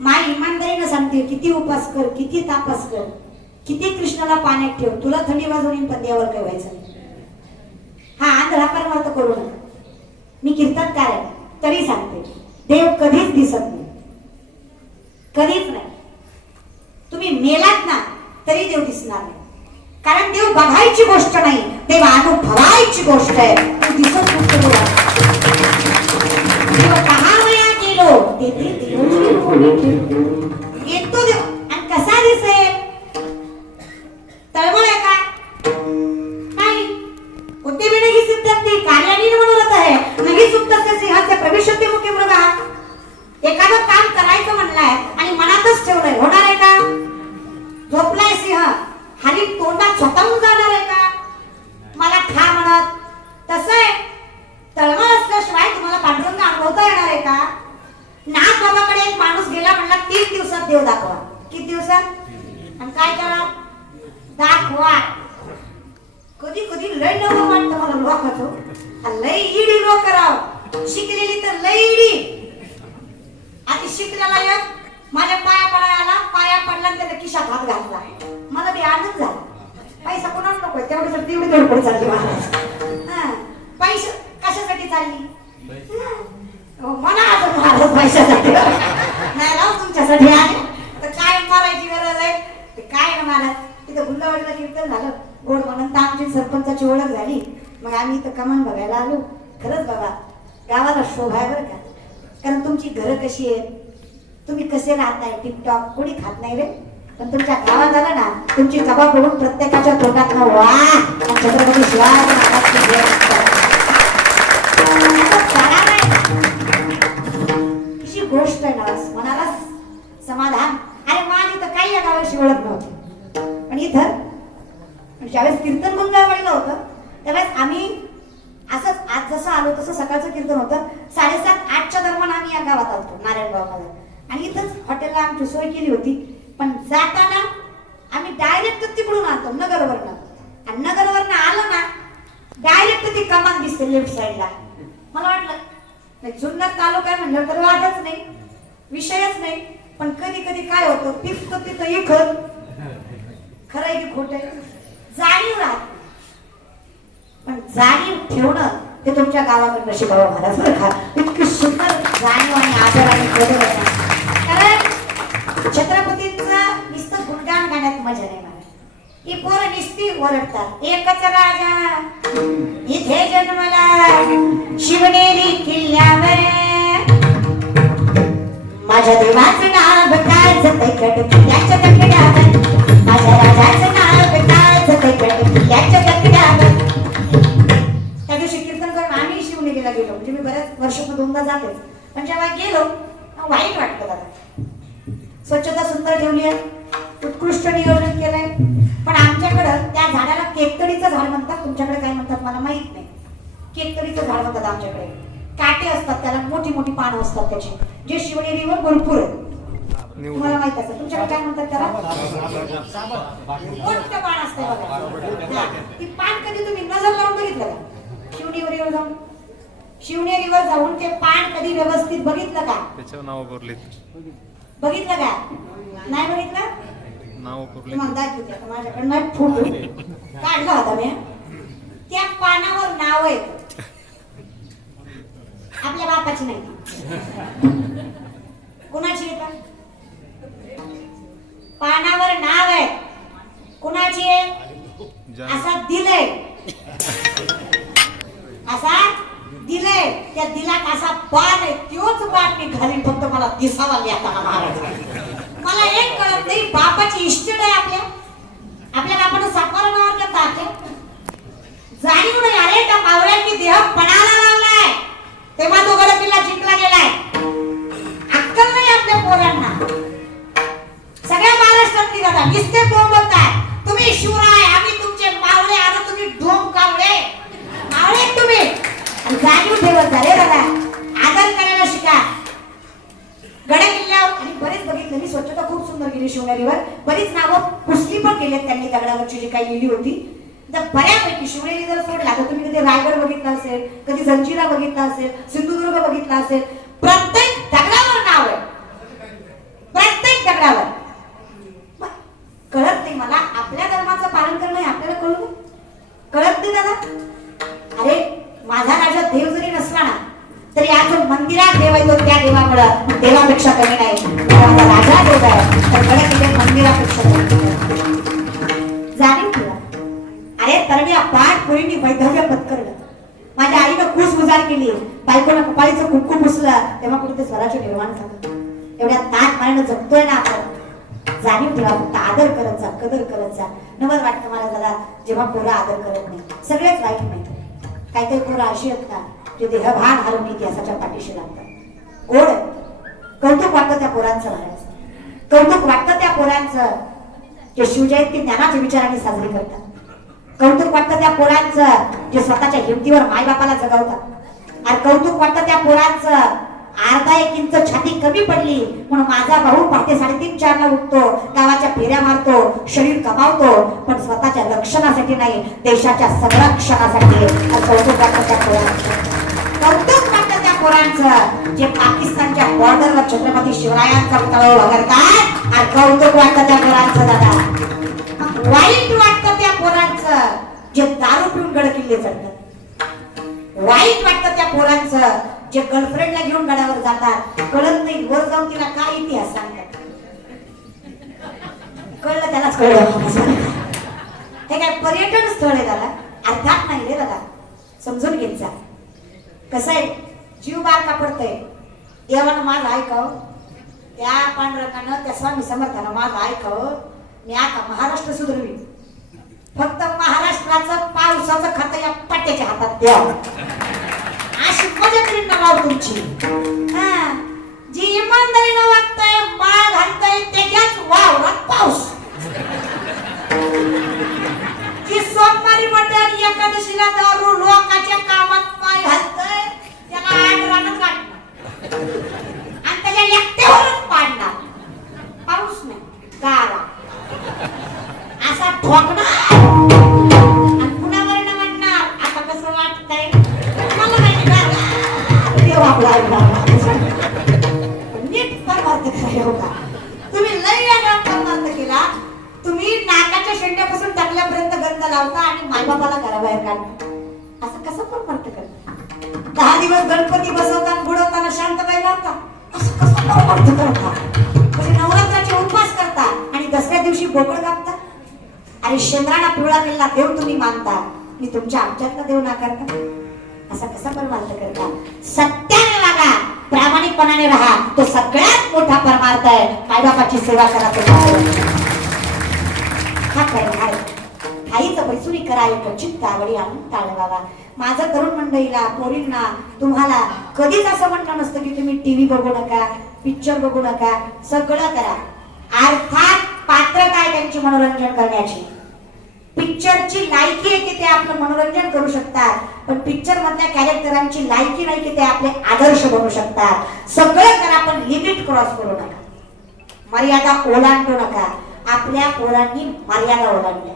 माय इमानदारीनं सांगते किती उपास कर किती तापस कर किती कृष्णाला पाण्यात ठेव तुला थंडी वाजवून पद्यावर काय व्हायचं नाही. हा आंधळा परमार्थ करू नका. मी कीर्तनकार आहे तरी सांगते देव कधीच दिसत नाही कधीच नाही. तुम्ही मेलात ना तरी देव दिसणार नाही. कारण देव बघायची गोष्ट नाही देव अनुभवायची गोष्ट आहे. तो दिसत नसतो देव पहावया गेलो तेथे येतो देव आणि कसा दिसेल तळमळ आहे का नाही. कोणते बिडगी सिद्धांत ती कार्यानी मनोरथ आहे नाही सुप्त सिंहाचे प्रविशते मुखे मृगा. एखादं काम करायचं म्हणलंय आणि मनातच ठेवलंय होणार आहे का. झोपलाय सिंह खाली तोंडात स्वतःहून जाणार आहे का मला खा म्हणत. तसं आहे तळमळ असल्याशिवाय तुम्हाला पांडुरंग अनुभवता येणार आहे का. नाथ बाबाकडे एक माणूस गेला म्हणला 3 दिवसात देव दाखवा. किती दिवसात आणि काय करा दाखवा. कधी कधी लय नवं वाटतं मला लोकांचं लय इडी लोक राव शिकलेली तर लय इडी. आधी शिकलेला एक माझ्या पाया पडायला पाया पडला आणि त्याला खिशात हात घातला. मला बी आनंद झाला. पैसा कोणाला नको तेवढी तर तेवढी गडबड चालली मला. पैसे कशासाठी चालली म्हणा पैशासाठी नाही राव तुमच्यासाठी आले तर काय मारायची गरज आहे ते काय ना मला तिथं गुंडावाडीला कीर्तन झालं गोड म्हणून तर आमची सरपंचाची ओळख झाली मग आम्ही इथं कमान बघायला आलो खरंच बाबा गावाला शोभा आहे बरं का कारण तुमची घरं कशी आहेत तुम्ही कसे राहताय टिकटॉक कोणी खात नाही रे पण तुमच्या गावात आलं ना तुमची कबाब बघून प्रत्येकाच्या तोंडात ना वा छत्रपती शिवाजी महाराज कशी गोष्ट आहे ना मनाला समाधान अरे माझी तर काही या गावाशी ओळख नव्हती पण इथं ज्यावेळेस कीर्तन गुंजावळीला होतं त्यावेळेस आम्ही असंच आज जसं आलो तसं सकाळचं कीर्तन होतं 7:30-8च्या दरम्यान आम्ही या गावात आलतो नारायणगावमध्ये आणि इथंच हॉटेलला आमची सोय केली होती पण जाताना आम्ही डायरेक्ट तिकडून आलतो नगरवरनं आणि नगरवरनं आलो ना डायरेक्ट ती कमान दिसते लेफ्ट साईडला मला वाटलं जुन्नर तालुका आहे म्हणलं तर वाटच नाही विषयच नाही पण कधी कधी काय होतं तिथं तिथं इखत खरं आहे की खोटं आहे जाणीव राहत पण जाणीव ठेवणं ते तुमच्या गावाकडनं शिकावं महाराज बरं का इतकी सुंदर जाणीव आणि आदर आणि कदर आहे कारण छत्रपतींचं नुसतं गुणगान गाण्यात मजा नाही मला ही पोरं नुसती ओरडतात एकच राजा इथे जन्मला शिवनेरी किल्ल्यावर माझ्या देवाचं नाव गाजतंय गडकिल्ल्याच्या दगडावर माझ्या राजाचं नाव गाजतंय गडकिल्ल्याच्या दगडावर त्या दिवशी कीर्तन करून आम्ही शिवनेरीला गेलो म्हणजे मी बऱ्याच वर्षातून दोनदा जाते पण जेव्हा गेलो वाईट वाटतं दादा स्वच्छता सुंदर ठेवली आहे उत्कृष्ट नियोजन केलंय पण आमच्याकडं त्या झाडाला केकतडीचं झाड म्हणतात तुमच्याकडे काय म्हणतात मला माहित नाही केकतडीचं झाड म्हणतात आमच्याकडे काटे असतात त्याला मोठी मोठी पानं असतात त्याची जे शिवनेरीवर भरपूर आहे तुम्हाला माहित असेल तुमच्याकडे काय म्हणतात त्याला मोठं पान असतं बघा ती पान कधी तुम्ही नजर लावून बघितलं का शिवनेरीवर जाऊन ते पान कधी व्यवस्थित बघितलं का त्याच्यावर नाव कोरलेत बघितलं का नाही बघितलं नाव कोरले तुम्हाला दाखवते आता माझ्याकडे नाही फोटो काढला होता मी त्या पानावर नाव आहे आपल्या बापाची नाही कुणाची आहे पानावर नाव आहे कुणाची आहे असा दिलंय असा दिलंय त्या दिलात असा बाण आहे तोच बाण मी घालीन फक्त मला दिसावा लिहाताना महाराज मला एक कळत नाही बापाची इष्टेड आहे आपल्या बापानं सातवारा नावावर करता आपल्या जाणीव नाही अरे त्या मावळ्यांनी देह पणाला लावलाय तेव्हा तो गड किल्ला जिंकला गेलाय अक्कल नाही आपल्या पोरांना सगळ्या महाराष्ट्रात निघाला नुसते बोलताय तुम्ही शिवराय आम्ही तुमचे मावळे आता तुम्ही ढोम कावळे मावळे तुम्ही आणि जाणीव ठेवत जा रे दादा आदर करायला शिका गड किल्ल्यावर आणि बरेच बघितलं मी स्वच्छता खूप सुंदर केली शिवनेरीवर बरीच नावं पुसली पण केलेत त्यांनी दगडावरची जी काही लिहिली होती तर बऱ्यापैकी शिवनेरी जर सोडला तर तुम्ही कधी रायगड बघितला असेल कधी जंजिरा बघितला असेल सिंधुदुर्ग बघितला असेल प्रत्येक दगडावर नाव आहे प्रत्येक दगडावर कळत नाही मला आपल्या धर्माचं पालन करणं हे आपल्याला कळत नाही दादा अरे माझा राजा देव जरी नसला ना तरी आज जो मंदिरात देव आहे तो त्या देवामुळे देवापेक्षा कमी नाही माझा राजा देव आहे तर कडे तिथे मंदिरापेक्षा जाणीव ठेवा अरे तरण्या पाठ पोरींनी वैधव्य पत्करलं माझ्या आईनं कुस गुजार केली बायकोनं कपाळीचं कुक्कू पुसलं तेव्हा कुठे ते स्वराज्य निर्माण झालं एवढ्या ताट मारायला जगतोय ना आपण जाणीव ठेवा फक्त आदर करत जा कदर करत जा नवल वाटतं मला जरा जेव्हा पोरं आदर करत नाही सगळेच वाईट नाही काहीतरी पोरं अशी आहेत ना जे देहभान हरवून इतिहासाच्या पाठीशी लागतात गोड कौतुक वाटतं त्या पोरांचं महाराज कौतुक वाटतं त्या पोरांचं जे शिवजयंती ज्ञानाच्या विचाराने साजरी करतात कौतुक वाटतं त्या पोरांचं जे स्वतःच्या हिमतीवर मायबापाला जगवतात आणि कौतुक वाटतं त्या पोरांचं अर्धा एक इंच छाती कमी पडली म्हणून माझा भाऊ पहाटे 3:30-4ला उठतो गावाच्या फेऱ्या मारतो शरीर कमावतो पण स्वतःच्या रक्षणासाठी नाही देशाच्या संरक्षणासाठी कौतुक वाटतं त्या पोरांचं कौतुक वाटतं त्या पोरांचं जे पाकिस्तानच्या बॉर्डरवर छत्रपती शिवरायांचा पुतळा वगैरतात आणि कौतुक वाटतं त्या पोरांचं दादा वाईट वाटतं त्या पोरांचं जे दारू पिऊन गड किल्ले चढतात वाईट वाटतं त्या पोरांचं जे गर्लफ्रेंडला घेऊन गडावर जातात कळत नाही, वर जाऊन तिला काय इतिहास सांगतात कळलं, त्यालाच कळलं. हे काय पर्यटन स्थळ आहे दादा, अर्थात नाही रे दादा, समजून घेत जा. कसं आहे, जीव बारका पडतंय. देवानं माझं ऐकाव, त्या पांडुरंगानं, त्या स्वामी समर्थानं माझं ऐकाव, मी आता महाराष्ट्र सुधरवी. फक्त महाराष्ट्राचं पावसाचं खातं या पट्ट्याच्या हातात द्या, अशी मजा करीन ना भाऊ तुमची. जी इमानदारीनं वागतंय, माळ घालतंय, त्याच्याच वावरात पाऊस. जी सोमवारी मटण, एकादशीला दारू, लोकांच्या कामात पाय घालतंय, त्याला आडरानं काढणार आणि त्याच्या एकट्यावरच पाडणार. पाऊस नाही, गारा असा ठोकणार आणि कुणावरनं म्हणणार, आता कसं वाटतंय मला माहिती का, देव आपला नीट परमार्थ करा. होता तुम्ही लय वेगळा परमार्थ केला. तुम्ही नाकाच्या शेंड्यापासून टाकल्यापर्यंत गंध लावता आणि मायबापाला घराबाहेर काढता. असं कसं परमार्थ करता? 10 दिवस गणपती बसवताना बुडवताना शांतबाई लावता. असं कसं परमार्थ करता? म्हणजे नवरात्राचे उपवास करता आणि दसऱ्या दिवशी बोकड कापता. अरे शेंद्राला पिवळा केलेला देव तुम्ही मानता, मी तुमच्या आमच्यातला देव नाकारता. असा कसा परमार्थ करता? सत्याने वागा, प्रामाणिकपणाने राहा, तो सगळ्यात मोठा परमार्थ आहे. मायबापाची सेवा करा. हा करणार आईचं बैसुरी करा, एक चित्त आवडी आणून टाळवावा. माझं तरुण मंडळीला, पोरींना, तुम्हाला कधीच असं म्हणणं नसतं की तुम्ही टीव्ही बघू नका, पिक्चर बघू नका. सगळं करा. अर्थात पात्रता आहे त्यांची मनोरंजन करण्याची. पिक्चरची लायकी आहे की ते आपलं मनोरंजन करू शकतात, पण पिक्चर मधल्या कॅरेक्टरांची लायकी नाही की ते आपले आदर्श बनू शकतात. सगळं करा, पण लिमिट क्रॉस करू नका, मर्यादा ओलांडू नका. आपल्या पोरांनी मर्यादा ओलांडल्या.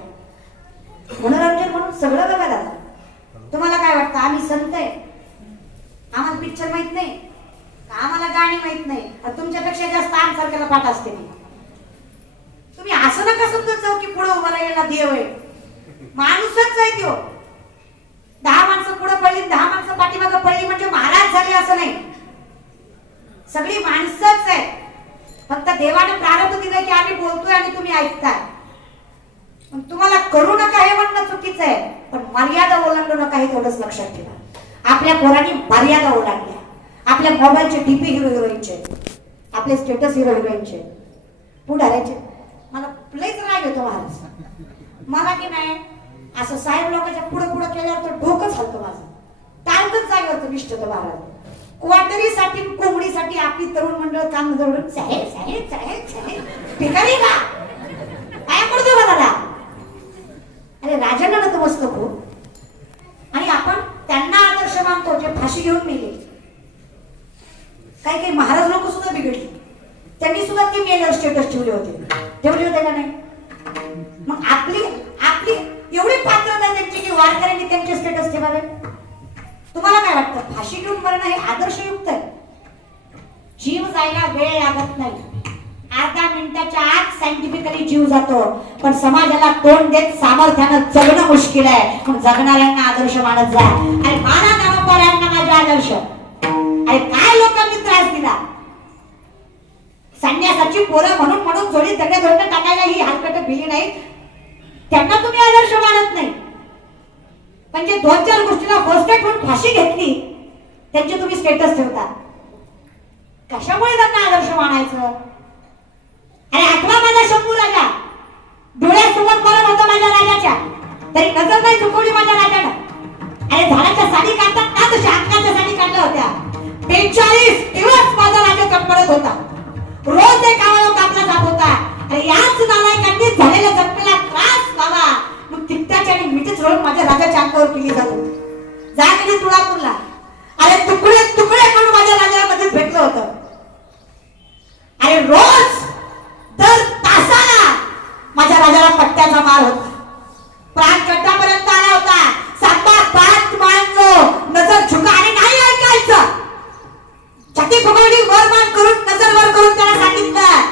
मनोरंजन म्हणून सगळं बघा दादा. तुम्हाला काय वाटतं आम्ही संत आहे, आम्हाला पिक्चर माहित नाही, आम्हाला गाणी माहित नाही? तुमच्यापेक्षा जास्त आमसारख्याला पाठ असते. तुम्ही असं नका समजत जाऊ की पुढे उभा राहिलेला देव आहे. माणूसच आहे तो. 10 माणसं पुढे पडली, 10 माणसं पाठीमागे पडली म्हणजे महाराज झाले असं नाही. सगळी माणसंच आहे. फक्त देवाने प्रारंभ दिलाय की आम्ही बोलतोय आणि तुम्ही ऐकताय. पण तुम्हाला करू नका हे म्हणणं चुकीचं आहे, पण मर्यादा ओलांडू नका हे थोडंच लक्षात ठेवा. आपल्या पोरांनी मर्यादा ओलांडल्या. आपल्या मोबाईलचे डीपी हिरो हिरोईनचे, आपले स्टेटस हिरो हिरोईनचे, पुढाऱ्याचे. मला लईच राग येतो महाराज. मला की नाही असं साहेब लोकांच्या पुढे पुढे केल्यावर तर डोकंच हलतं माझं. टाळतच जागेवरचं निष्ठतं महाराज. क्वार्टरीसाठी, कोंबडीसाठी आपली तरुण मंडळ काम दौडून साहेब साहेब साहेब साहेब भिकारी का काय पडतो का दादा? अरे राजांना नतमस्तक हो. आणि आपण त्यांना आदर्श मानतो जे फाशी घेऊन मेले. काही काही महाराज लोक सुद्धा बिघडली. त्यांनी सुद्धा ती मेल्यावर स्टेटस ठेवले होते का नाही? मग आपली आपली एवढी पात्रता त्यांची की वारकऱ्यांनी त्यांचे स्टेटस ठेवावे. तुम्हाला काय वाटतं फाशी घेऊन मरणं हे आदर्शयुक्त आहे? जीव जायला वेळ लागत नाही. अर्धा मिनिटाच्या आत सायंटिफिकली जीव जातो. पण समाजाला तोंड देत सामर्थ्यानं जगणं मुश्किल आहे. पण जगणाऱ्यांना आदर्श मानत जा. अरे माना ज्ञानोबांना माझा आदर्श. अरे काय लोकांनी त्रास दिला. संन्यासाची पोरं म्हणून म्हणून जोडी दगड धोंड टाकायला ही हलकट भिली नाही. त्यांना तुम्ही आदर्श मानत नाही. म्हणजे 2-4 गोष्टीला फर्स्ट ठेवून फाशी घेतली त्यांचे तुम्ही स्टेटस ठेवता. कशामुळे त्यांना आदर्श मानायचं? अरे आठवा माझा शंभू राजा डोळ्यासमोर मरण होता माझ्या राजाच्या, तरी नजर नाही चुकवली माझ्या राजानं. अरे झाडाच्या साडी काढतात ना तशा हक्काच्या साडी काढल्या होत्या. 45 दिवस माझा राजा चपळत होता. रोज एक कामाला कापला जात होता. अरे याच नालायकांनी झालेल्या जखमेला त्रास लावा. मग तिकटाच्या आणि मिठीच रोज माझ्या राजाच्या अंगावर केली जातो. जा गेली तुळापूरला. अरे तुकडे तुकडे करून माझ्या राजाला मध्येच भेटलं होतं. अरे रोज दर तासाला माझ्या राजाला पट्ट्याचा मार होता. प्राण कट्टापर्यंत आला होता. साता बात मानलो, नजर झुका आणि नाही ऐकायचं. छाती फुगवली, वर मान करून नजर वर करून त्याला सांगितलं,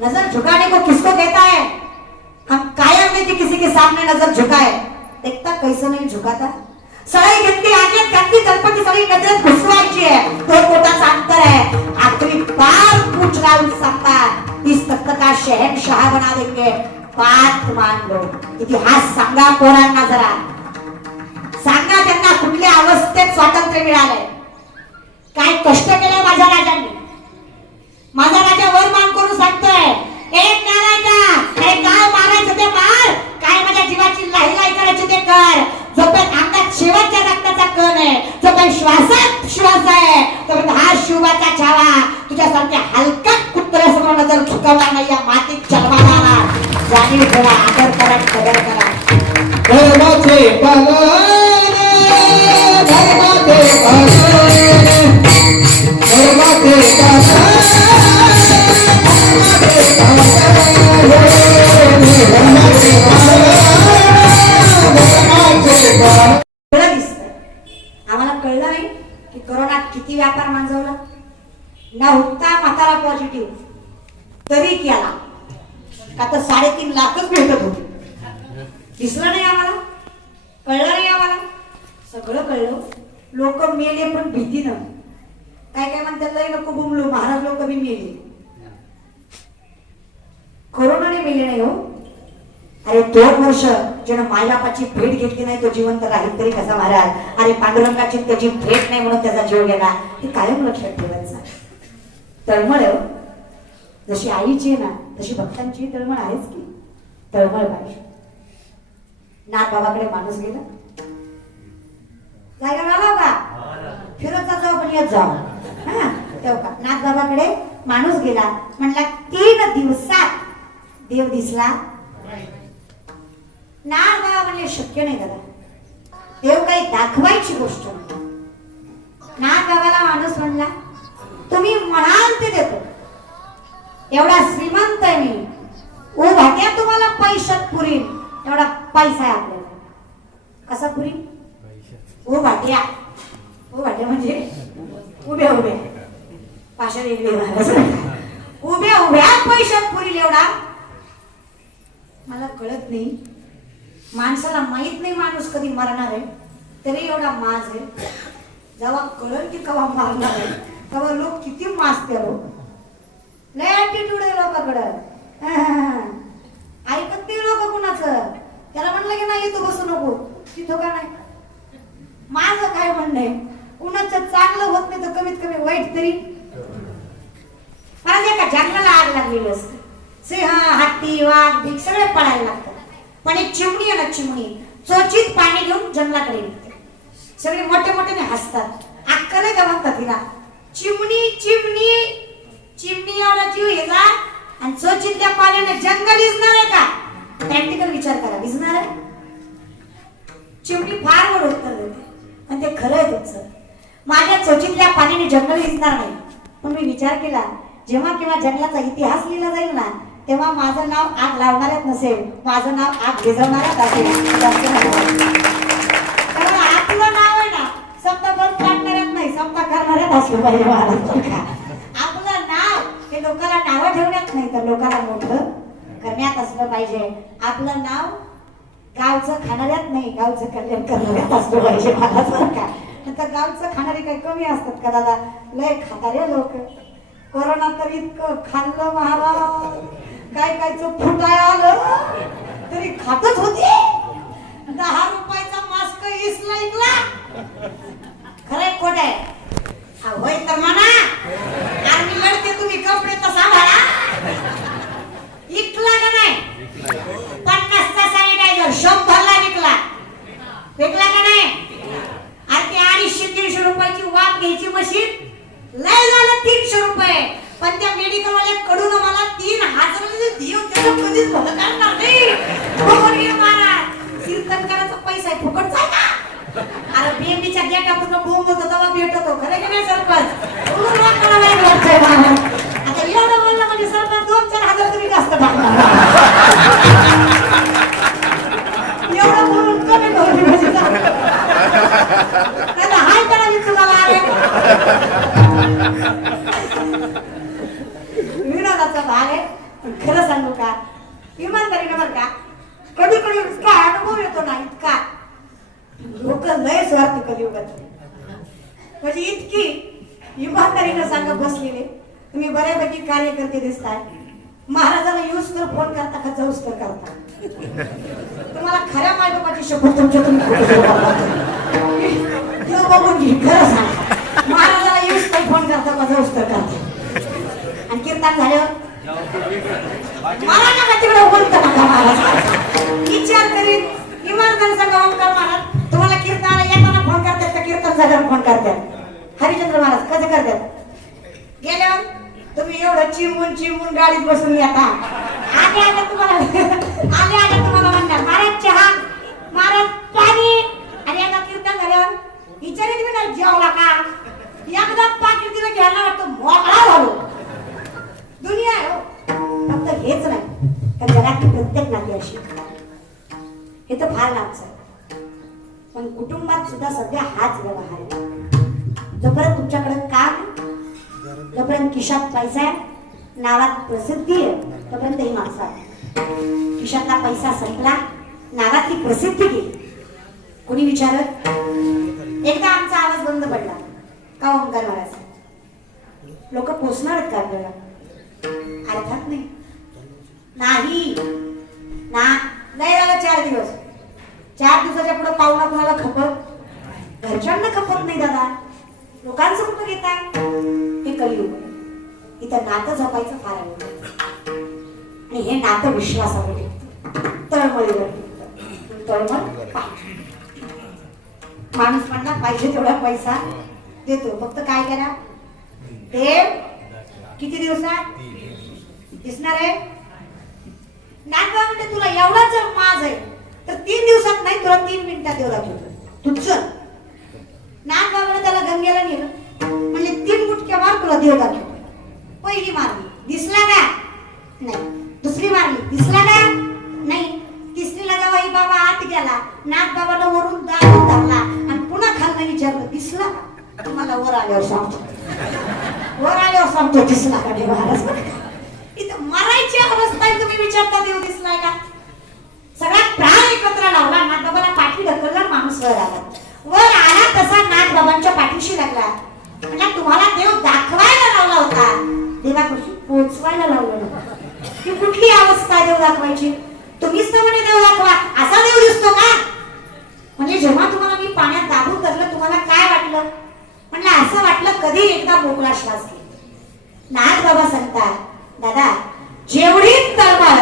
नजर झुकाने को किसको कहता है? हम कायम में किसी के सामने नजर झुकाए, देखता कैसे नहीं झुकाता. सळई घेतली, आगेत घातली, तलपटी सळई नजरेत घुसवायची आहे. 2 बोटाचं अंतर आहे. आखरी शहनशाह बना देंगे, बात मान लो. इतिहास सांगा पोरांना जरा, सांगा त्यांना कुठल्या अवस्थेत स्वातंत्र्य मिळालंय, काय कष्ट केलं माझ्या राजांनी. माझा राजा वर मान करून सांगतोय, एक नारायणा, अरे गाव मारायचं ते मार, काय माझ्या जीवाची लाही करायची ते कर. जोपर्यंत अंगात शेवटच्या रक्ताचा कण आहे, जोपर्यंत श्वासात श्वास आहे, तोपर्यंत हा शिवाचा छावा तुझ्यासारख्या हलकट कुत्र्यासमोर नजर झुकवणार नाही. या मातीत जन्माला जाणीव ठेवा, आदर करा, कदर करा. धर्माचे पालन, धर्माचे पालन, धर्माचे कळलं दिसतंय. आम्हाला कळलं नाही की कोरोनात किती व्यापार मांजवला. ना हुकता म्हातारा पॉझिटिव्ह तरी केला का तर 3.5 लाखच भेटत होते. दिसलं नाही आम्हाला, कळलं नाही आम्हाला. सगळं कळलं. लोक मेले पण भीतीनं. काय काय म्हणतात, लय नको बुमलो, महाराज लोक बी मेले. कोरोनाने मेले नाही हो. अरे 2 वर्ष ज्यानं मायबापाची भेट घेतली नाही तो जिवंत राहील तरी कसा महाराज. अरे पांडुरंगाची त्याची भेट नाही म्हणून त्याचा जीव गेला. हे कायम लक्षात ठेवायचं. तळमळ जशी आईची आहे ना तशी भक्तांची तळमळ आहेच की. तळमळ पाहिजे. नाथ बाबाकडे माणूस गेला, जायला आला का फिरत जाऊ पण येत जाऊ. हा तेव्हा का नाथ बाबाकडे माणूस गेला, म्हणला 3 दिवसात देव दिसला. नाथ बाबा म्हणजे शक्य नाही दादा, देव काही दाखवायची गोष्ट नाही. नाथ बाबाला माणूस म्हणला, तुम्ही म्हणाल ते देतो, एवढा श्रीमंत आहे मी, ओ भाग्या तुम्हाला पैशात पुरील एवढा पैसा आहे आपल्याला. कसा पुरील? ओ भाग्या, ओ भाग्या म्हणजे उभ्या उभ्या, भाषा वेगळी, उभ्या उभ्या पैशात पुरील एवढा. मला कळत नाही, माणसाला माहित नाही माणूस कधी मरणार आहे, तरी एवढा माज आहे. जेव्हा कळल की केव्हा मारणार आहे तेव्हा लोक किती माजते. लय ऍटिट्यूड आहे लोकांकडं. ऐकत नाही लोक कुणाचं. त्याला म्हणलं की नाही तू बसू नको तिथं का नाही. माझं काय म्हणणं आहे, कुणाचं चांगलं होत नाही तर कमीत कमी वाईट तरी. मला एका जंगलाला आग लागलेली असते, सिंह हत्ती वाघ भीक सगळे पळायला लागतात. पण एक चिमणी आहे ना, चिमणी चोचीत पाणी घेऊन जंगलाकडे निघते. सगळे मोठे मोठे हसतात. अक्कल आहे का म्हणतात तिला. चिमणी चिमणी चिमणी एवढा जीव येला आणि चोचीतल्या पाण्याने जंगल विजणार आहे का? प्रॅक्टिकल विचार करा, विजणार आहे? चिमणी फार मोठं उत्तर देते पण ते खरं आहे तुमचं. माझ्या चोचीतल्या पाण्याने जंगल विजणार नाही. पण मी विचार केला, जेव्हा केव्हा जंगलाचा इतिहास लिहिला जाईल ना तेव्हा माझं नाव आग लावणाऱ्यात नसेल, माझं नाव आग विझवणाऱ्यात असेल. कारण आपलं नाव आहे ना समजा बंद काढणाऱ्यात नाही, समजा करणाऱ्यात असलं पाहिजे महाराज. आपलं नाव हे लोकांना नावं ठेवण्यात नाही तर लोकांना मोठं करण्यात असलं पाहिजे. आपलं नाव गावचं खाणाऱ्यात नाही, गावचं कल्याण करणाऱ्यात असलं पाहिजे महाराज. का तर गावचं खाणारे काही कमी असतात का दादा, लय खाणारे लोक. कोरोना तर इतकं खाल्लं महाराज, काय कायचं फुटाय आलं तरी खातच होती. 10 रुपयाचा मास्क इसला इकला. खरंय खोट आहे? होय तर म्हणा. आम्ही लढते, तुम्ही कपडे तर सांभाळा. इकला का नाही? 50चा सॅनिटायझर 100ला विकला. विकला का नाही? अरे ते 250-300 रुपयाची वाफ घ्यायची मशीन लय झालं 300 रुपये. पण त्या मेडिकल वाल्याकडून मला 3000 देव त्याला कधीच भलं करणार नाही. कीर्तनकाराचा पैसा आहे, फुकटचा आहे का? अरे बेंबीच्या गेटापासून बोंब होतो तेव्हा भेटतो. खरं की नाही सरपंच? आता एवढं बोललं म्हणजे सरपंच 2-4 हजार तरी जास्त टाकणार. एवढं बोलून कमी ठेवली म्हणजे हाय करा मी तुम्हाला विनोदाचा भाग आहे. खरं सांगू का, इमानदारीनं बरं का, कधी कधी इतका अनुभव येतो ना, इतका लोक लय स्वार्थ कलियुगात. म्हणजे इतकी इमानदारीनं सांगत बसलेले. तुम्ही बऱ्यापैकी कार्यकर्ते दिसताय, महाराजाला यूज कर फोन करता का जाऊस तर करता तुम्हाला खऱ्या मायबापाची शपथ तुमच्या तुम्ही बघून घे खरं सांगा महाराजाला यूज कर फोन करता का जाऊस तर करता आणि कीर्तन झाल्यावर महाराजा का तिकडे बोलतो नका महाराज विचार करीन इमानदार सांगा ओंकार महाराज तुम्हाला कीर्तनाला येताना फोन करतात का कीर्तन झाल्यावर फोन करतात हरिचंद्र महाराज कसं करतात गेल्यावर तुम्ही एवढं चिमून गाडीत बसून येता आले तुम्हाला म्हणणार महाराज चहा महाराज पाणी आणि आता कीर्तन झाल्यावर विचारेल मी नाही जेवला का एकदा पाकिट दिलं घ्यायला वाटतं मोकळा झालो दुनिया आहे हो. फक्त हेच नाही तर जगातली प्रत्येक नाती अशी हे तर फार लाभच आहे पण कुटुंबात सुद्धा सध्या हाच व्यवहार आहे जोपर्यंत तुमच्याकडे काम जोपर्यंत खिशात पैसा आहे नावात प्रसिद्धी आहे तोपर्यंत ही माणसं आहे खिशातला पैसा संपला नावातली प्रसिद्धी गेली कोणी विचारत एकदा आमचा आवाज बंद पडला का ओंकार महाराज लोक पोचणार आहेत का आपल्याला अर्थात नाही ना नाही झालं 4 दिवस 4 दिवसाच्या पुढे पाहुणा कुणाला खपत घरच्यांना खपत नाही दादा लोकांचं कुठं घेताय हे कलियुग इथं नातं जपायचं फार आहे आणि हे नातं विश्वासावर टिकतं तळमळीवर टिकतं तळमळ पाहिजे माणूस म्हणला पाहिजे तेवढा पैसा देतो फक्त काय करा ते किती दिवसात दिसणार आहे नागवा म्हणजे तुला एवढा जर माज आहे तर 3 दिवसात नाही तुला 3 मिनिटात देऊ लागतो तुझं नागवा म्हणजे त्याला गंगेला नेलं म्हणजे 3 मुटक्या मार तुला देऊ लागतो पहिली मारली दिसला का नाही दुसरी मारली दिसला का नाही तिसरीला जेव्हा ही बाबा आत गेला नाग बाबाला वरून दाबून धरला आणि पुन्हा खालनं विचारलं दिसला का तुम्हाला वर आल्यावर सांगतो दिसला का देव महाराज इथं मरायची अवस्था आहे तुम्ही विचारता देव दिसलाय का सगळा प्राण एकत्र लावला नाग बाबाला पाठी ढकलला माणूस वर आला तसा नाग बाबांच्या पाठीशी लागला म्हणजे तुम्हाला देव दाखवायला लावला होता देवापाशी पोचवायला लावलं ही कुठली अवस्था देव दाखवायची तुम्हीच तर म्हणे देव दाखवा असा देव दिसतो का म्हणजे जेव्हा तुम्हाला मी पाण्यात दाबून धरलं तुम्हाला काय वाटलं म्हणलं असं वाटलं कधी एकदा मोकळा श्वास घे नाग बाबा सांगतात दादा जेवढी तळमळ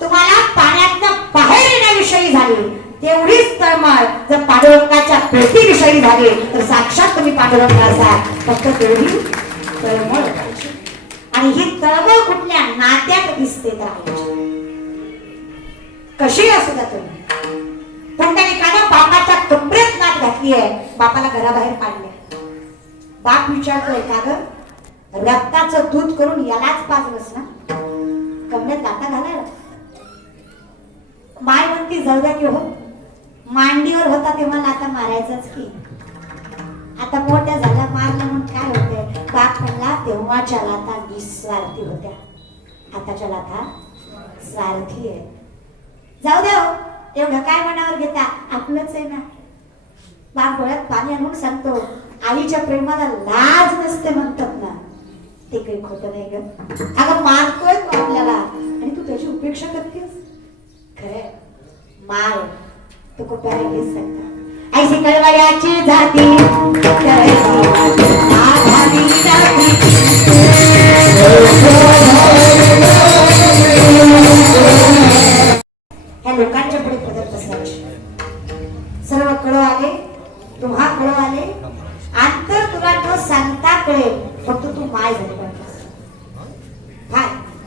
तुम्हाला पाण्यातनं बाहेर येण्याविषयी झाली तेवढीच तळमळ जर पांडुरंगाच्या भेटीविषयी झाली तर साक्षात तुम्ही पांडुरंग असाल फक्त तेवढी तळमळ आणि ही तळमळ कुठल्या नात्यात दिसते तर कशी असू द्या तुम्ही पुंडलिकानं बापाच्या कपड्यात नाक घातली आहे बापाला घराबाहेर काढले बाप विचारतोय का ग रक्ताचं दूध करून यालाच पाजलंस ना कमरेत लाथा घालायला माय म्हणती जाऊ द्या की हो मांडीवर होता तेव्हा लाथा मारायचाच की आता मोठ्या झाल्या मारलं म्हणून काय होते बाप म्हणला तेव्हाच्या लाथा निस्वार्थी होत्या आताच्या लाथा स्वार्थी आहे जाऊ द्या हो एवढं काय मनावर घेता आपलंच आहे ना बाप डोळ्यात पाणी आणून सांगतो आईच्या प्रेमाला लाज नसते म्हणतात ना ते काही खोटं नाही ग अगं मारतोय तो आपल्याला आणि तू त्याची उपेक्षा करतेस खरे मार तो कोप्याला हेच सांगता ऐशी कळवळ्याची जाती ह्या लोकांच्या पुढे पदर बसवायचे सर्व कळो आले तुम्हा कळो आले अंतर तुला न सांगता कळेल फक्त तू माय झाली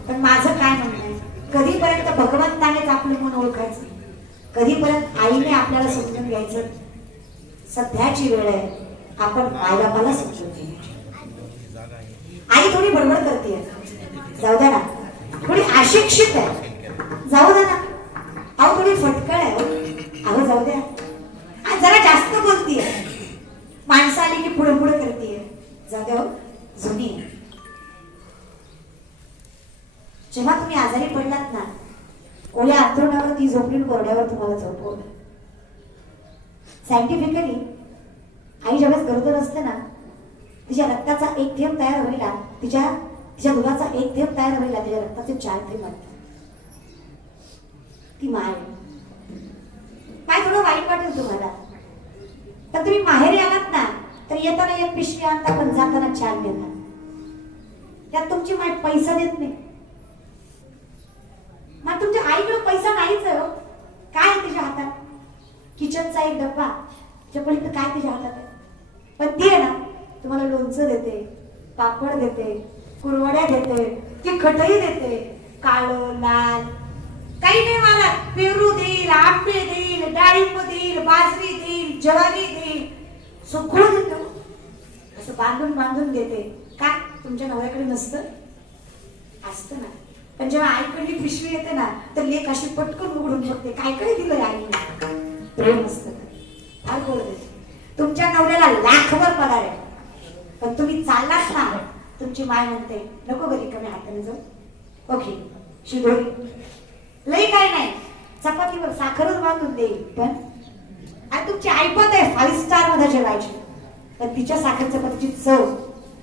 पण माझं काय म्हणणं आहे कधीपर्यंत भगवंतानेच आपलं मन ओळखायचं कधीपर्यंत आईने आपल्याला समजून घ्यायचं सध्याची वेळ आहे आपण मायबापाला समजून घ्यायची आई थोडी बडबड करते जाऊ द्या ना थोडी अशिक्षित आहे जाऊ द्या ना अहो थोडी फटकळ आहे अहो जाऊ द्या आज जरा जास्त बोलतीये माणसं आली की पुढे पुढे करतीये जाऊ द्या जुनी जेव्हा तुम्ही आजारी पडलात ना ओल्या अंथरुणावर ती झोपली बोर्ड्यावर तुम्हाला झोपवलं सायंटिफिकली आई ज्यावेळेस गरोदर असते ना तिच्या रक्ताचा एक थेंब तयार व्हायला तिच्या तिच्या दुधाचा एक थेंब तयार व्हायला तिच्या रक्ताचे 4 थेंब लागतात. ती माय थोडं वाईट वाटेल तुम्हाला, तर तुम्ही माहेरी आलात ना तर येताना एक पिशवी आणता पण जाताना 4 देतात. त्यात तुमची माय पैसा देत नाही. मग तुमच्या आईकडे पैसा नाहीच आहे हो. काय आहे तिच्या हातात? किचनचा एक डब्बा, तिच्या पलीकडे काय तिच्या हातात आहे? पण ती आहे ना तुम्हाला लोणचं देते, पापड देते, कुरवड्या देते, तिखटही देते, काळं लाल काही नाही मला. पेरू देईल, आंबे देईल, डाळिंब देईल, बाजरी देईल, ज्वारी देईल, सगळं देतो. असं बांधून बांधून देते. का तुमच्या नवऱ्याकडे नसतं? असतं ना. पण जेव्हा आईकडली पिशवी येते ना तर लेक अशी पटकन उघडून बघते काय काय दिलंय आईने. प्रेम असतं, फार गोड देते. तुमच्या नवऱ्याला लाखभर पगार आहे, पण तुम्ही चाललात ना तुमची माय म्हणते नको घरी कमी हाताने जाऊ. ओके शिदोरी लई काय नाही, चपातीवर साखरच बांधून देईल. पण आणि तुमची ऐपत आहे 5 स्टार मध्ये जेवायची, पण तिच्या साखर चपातीची चव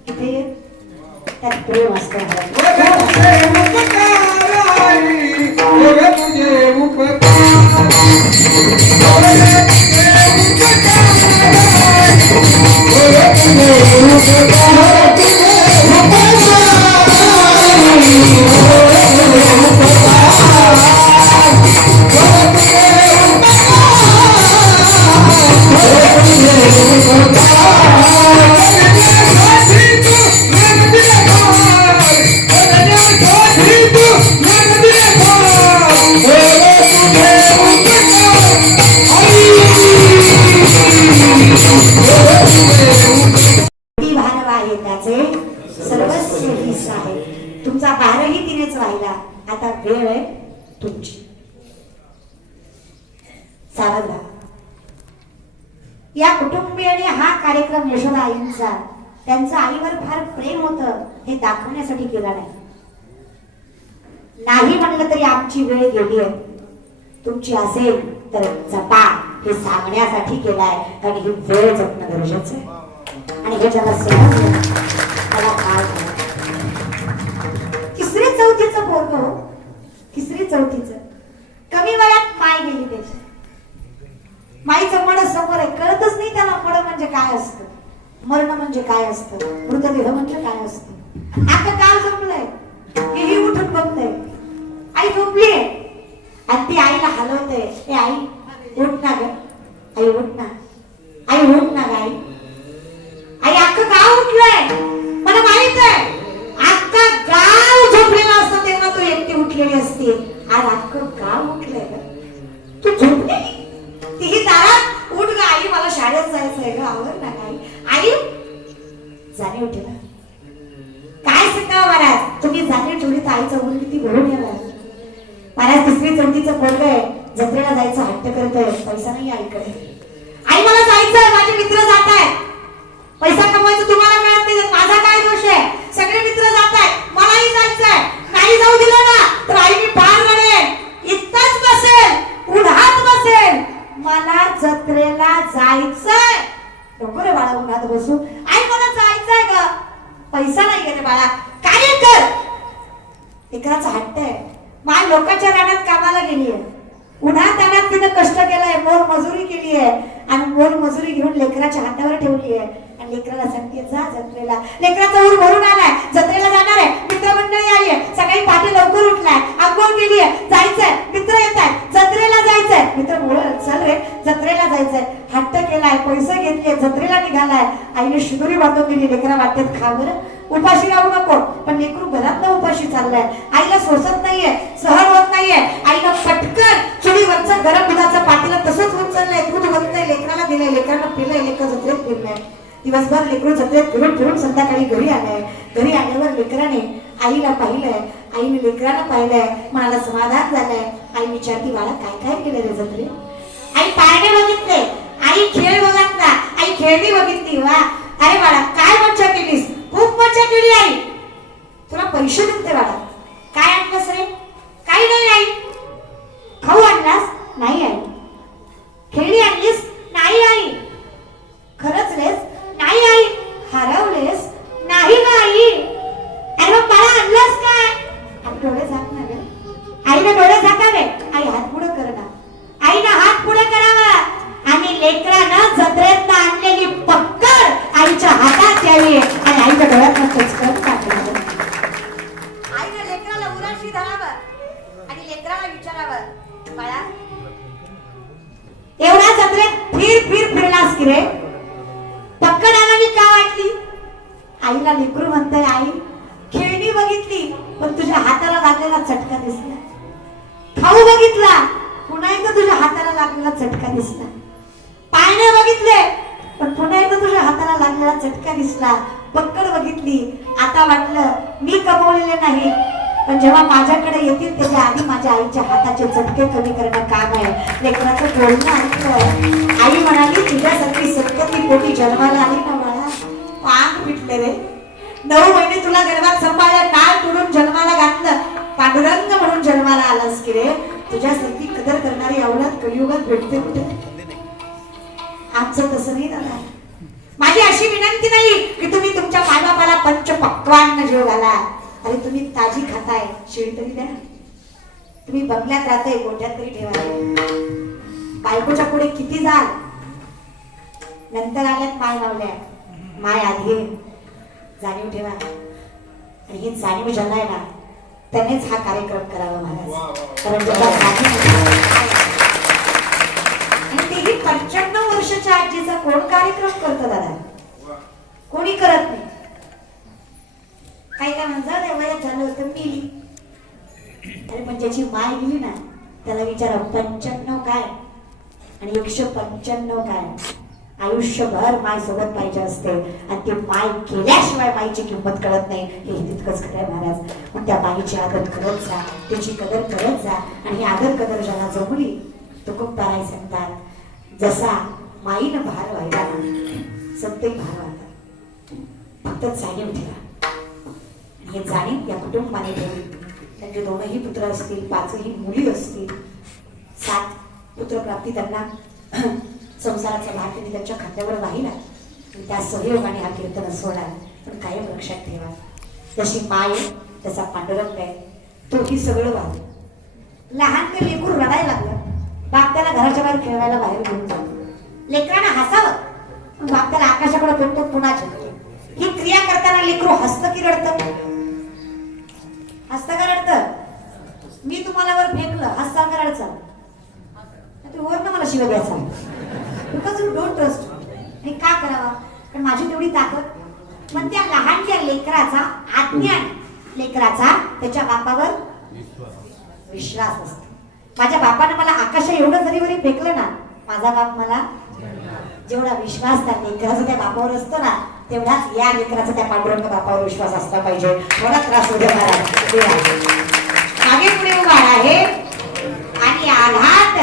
किती आहे? त्यात प्रेम असतं. सर्वस्व हिस्सा आहे तुमचा. भारही तिनेच वाहिला. आता वेळ आहे तुमची. सावध राहा. या कुटुंबियाने हा कार्यक्रम यशोदा आईंचा त्यांचं आईवर फार प्रेम होतं हे दाखवण्यासाठी केला नाही. नाही म्हणलं तरी आमची वेळ गेली आहे, तुमची असेल तर जपा हे सांगण्यासाठी केलाय. कारण ही वेळ जपणं गरजेचं आहे. आणि हे ज्याला समजलं त्याला काय झालं. 3री 4थीचं पोरगं हो, 3री 4थीचं कमी वयात माय गेली त्याची. माईचं मन समोर आहे, कळतच नाही त्याला मरण म्हणजे काय असतं, मरण म्हणजे काय असतं, मृतदेह म्हणजे काय असतं. आता काल झोपलंय हेही उठून बघतंय. आई झोपली आणि ती आईला हलवते. ए आई उठ ना ग, आई उठ ना, आई उठ ना ग, आई. आई अख्खं गाव उठलंय, मला माहित आहे. अख्खं गाव झोपलेलं असतं तेव्हा तू एकटी उठलेली असते. आज अख्खं गाव उठलंय ग, तू झोपली. तीही दारात उठ ग आई, मला शाळेत जायचंय ग, आवर ना आई. आई जाणीव ठेवा. काय सांगावं महाराज, तुम्ही जाणीव ठेवली तर आईचं ऊन किती भरून येणार. महाराज 3री 4थीचं पोरग आहे, जत्रेला जायचं हट्ट करतोय, पैसा नाही आईकडे. आई मला जायचंय, माझे मित्र जात आहेत. पैसा कमवायचं तुम्हाला कळत नाही, माझा काय दोष आहे? सगळे मित्र जात आहेत, मलाही जायचंय. नाही जाऊ दिलं ना तर आई मी फार रडेल, इतकंच बसेल, उन्हात बसेल. मला जत्रेला जायचंय. नको रे बाळा उन्हात बसू. आई मला जायचंय ग, पैसा नाही रे बाळा, काय कर. लेकराचा हट्ट आहे. माय लोकांच्या रानात कामाला गेली आहे, उन्हात आणत तिने कष्ट केलंय, मोल मजुरी केली आहे आणि मोल मजुरी घेऊन लेकराच्या हातावर ठेवली आहे. आणि लेकराला सांगते जा जत्रेला. लेकराचा ऊर भरून आलाय, जत्रेला जाणार आहे, मित्रमंडळी आली आहे, सकाळी पहाटे लवकर उठलाय, आंघोळ केली आहे, जायचंय, मित्र येत आहेत, जत्रेला जायचंय. मित्र बोलत चल रे जत्रेला जायचंय. हट्ट केलाय, पैसे घेतले, जत्रेला निघालाय. आईने शिदोरी बांधून दिली. लेकरा वाटत खा बरं, उपाशी राहू नको. पण लेकरू घरात ना उपाशी चाललाय, आईला सोसत नाहीये, सहन होत नाहीये. आईला पटकन चुलीवरचं गरम दुधाचं पातेलं तसंच उचललंय, दूध वतलंय, लेकराला दिलंय, लेकराला पिलंय, लेकर जत्रेत फिरलंय. दिवसभर लेकरू जत्रेत फिरून फिरून संध्याकाळी घरी आलंय. घरी आल्यावर लेकराने आईला पाहिलंय, आईने लेकराला पाहिलंय, मनाला समाधान झालंय. आई विचारती बाळा काय काय केलं रे जत्रे? आई पारणे बघितले, आई खेळ बघितला, आई खेळणी बघितली. वा अरे बाळा काय मज्जा केलीस, खूप मज्जा केली आई. तुला पैसे देते बाळा. काय आणलंस रे? काही नाही आई. खाऊ आणलास? नाही आई. खेळणी आणलीस? नाही आई. खरंच रेस? नाही आई. हरवलेस? नाही आई. अरे बाळा पण तुझ्या हाताला लागलेला चटका दिसला. खाऊ बघितला, पुन्हा एकदा तुझ्या हाताला लागलेला चटका दिसला. पाळणे बघितले, पण पुन्हा एकदा तुझ्या हाताला लागलेला चटका दिसला. पक्कड बघितली, आता वाटलं मी कमवलेले नाही, पण जेव्हा माझ्याकडे येतील त्याच्या आधी माझ्या आईच्या हाताचे चटके कमी करणं काम आहे. लेकराचं बोलणं ऐकलं. आई म्हणाली, तुझ्यासारखी सत्तरी पोटी जन्माला आली ना बाळा, पांग पिटले रे. 9 महिने तुला गर्भात सांभाळलं, नाळ तोडून जन्माला घातलं, पांडुरंग म्हणून जन्माला आलास की रे. तुझ्यासारखी कदर करणारी अवलाद कलियुगात भेटते कुठे? आमचं तसं नाही दादा. माझी अशी विनंती नाही की तुम्ही तुमच्या मायबापाला पंचपक्वान्न जेव घाला. अरे तुम्ही ताजी खाताय, शिळी तरी द्या. तुम्ही बंगल्यात राहताय, गोठ्यात तरी ठेवा. बायकोच्या पुढे किती जाल, नंतर आल्यात माय मावल्या. माय आधी जाणीव ठेवा. आणि ही जाणीव ज्याला आहे ना, त्यानेच हा कार्यक्रम करावा महाराज. कारण ज्याला आणि तेही 95 वर्षाच्या आजीचा कोण कार्यक्रम करतो दादा? कोणी करत नाही. काही काय म्हणतात वयात झालं होतं मी. अरे पण ज्याची माय गेली ना, त्याला विचारा 95 काय आणि 195 काय. आयुष्यभर माय सोबत पाहिजे असते आणि ती माय केल्याशिवाय माईची किंमत कळत नाही. हे तितकंच खरं आहे महाराज. मग त्या माईची आदर करत जा, त्याची कदर करत जा. आणि ही आदर कदर ज्याला जमली तुकोबराय सांगतात, जसा माईनं भार व्हायला सत्य भार व्हायला. फक्त जाणीव ठेवा. हे जाणीव या कुटुंबाने ठेवली. त्यांचे 2ही पुत्र असतील, 5ही मुली असतील, 7 पुत्रप्राप्ती त्यांना संसाराचा भार त्यांनी त्यांच्या खात्यावर वाहिला. त्या सहयोगाने हा कीर्तन सोडला. पण कायम लक्षात ठेवा, जशी माय त्याचा पांडुरंग आहे, तोही सगळं वाहतो. लहान ते लेकरू रडायला लागलं, बाप त्याला घराच्या बाहेर खेळवायला बाहेर घेऊन जातो. लेकरांना हसावं, बाप त्याला आकाशाकडे फेकतो, पुन्हा झेलतो. ही क्रिया करताना लेकरू हसतं की रडतं? हसतं का रडतं? मी तुम्हाला वर फेकलं, हसता का रडचं? वरनं मला शिवाय द्यायचा. Because you don't trust. आणि का करावा? कारण माझी तेवढी ताकद. पण त्या लहानच्या लेकराचा, अज्ञान लेकराचा त्याच्या बापावर विश्वास असतो. माझ्या बापाने मला आकाशा एवढं जरी वरी फेकलं ना, माझा बाप मला जेवढा विश्वास त्या लेकराचा त्या बापावर असतो ना, तेवढाच या लेकराचा त्या पांडुरंग बापावर विश्वास असला पाहिजे. थोडा त्रास होतो मागे पुढे उभा आहे आणि आल्हाद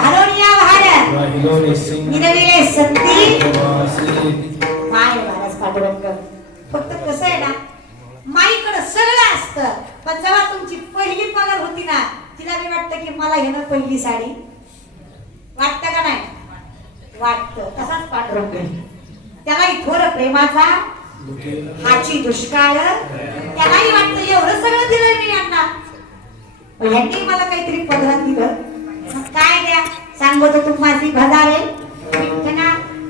घालून या भारत निरविले संती माय महाराज पांडुरंग. फक्त कसं आहे ना, माईकडे सगळं असतं. पण जेव्हा तुमची पहिली पगार होती ना, तिला मी वाटतं की मला घेणं पहिली साडी. वाटतं का नाही? वाटतं. तसाच पांडुरंग. त्यालाही थोर प्रेमाचा हाची दुष्काळ. त्यालाही वाटतं एवढं सगळं दिलंय मी यांना, यांनी मला काहीतरी पदरात दिलं. काय द्या सांगतो तू माझी भजारे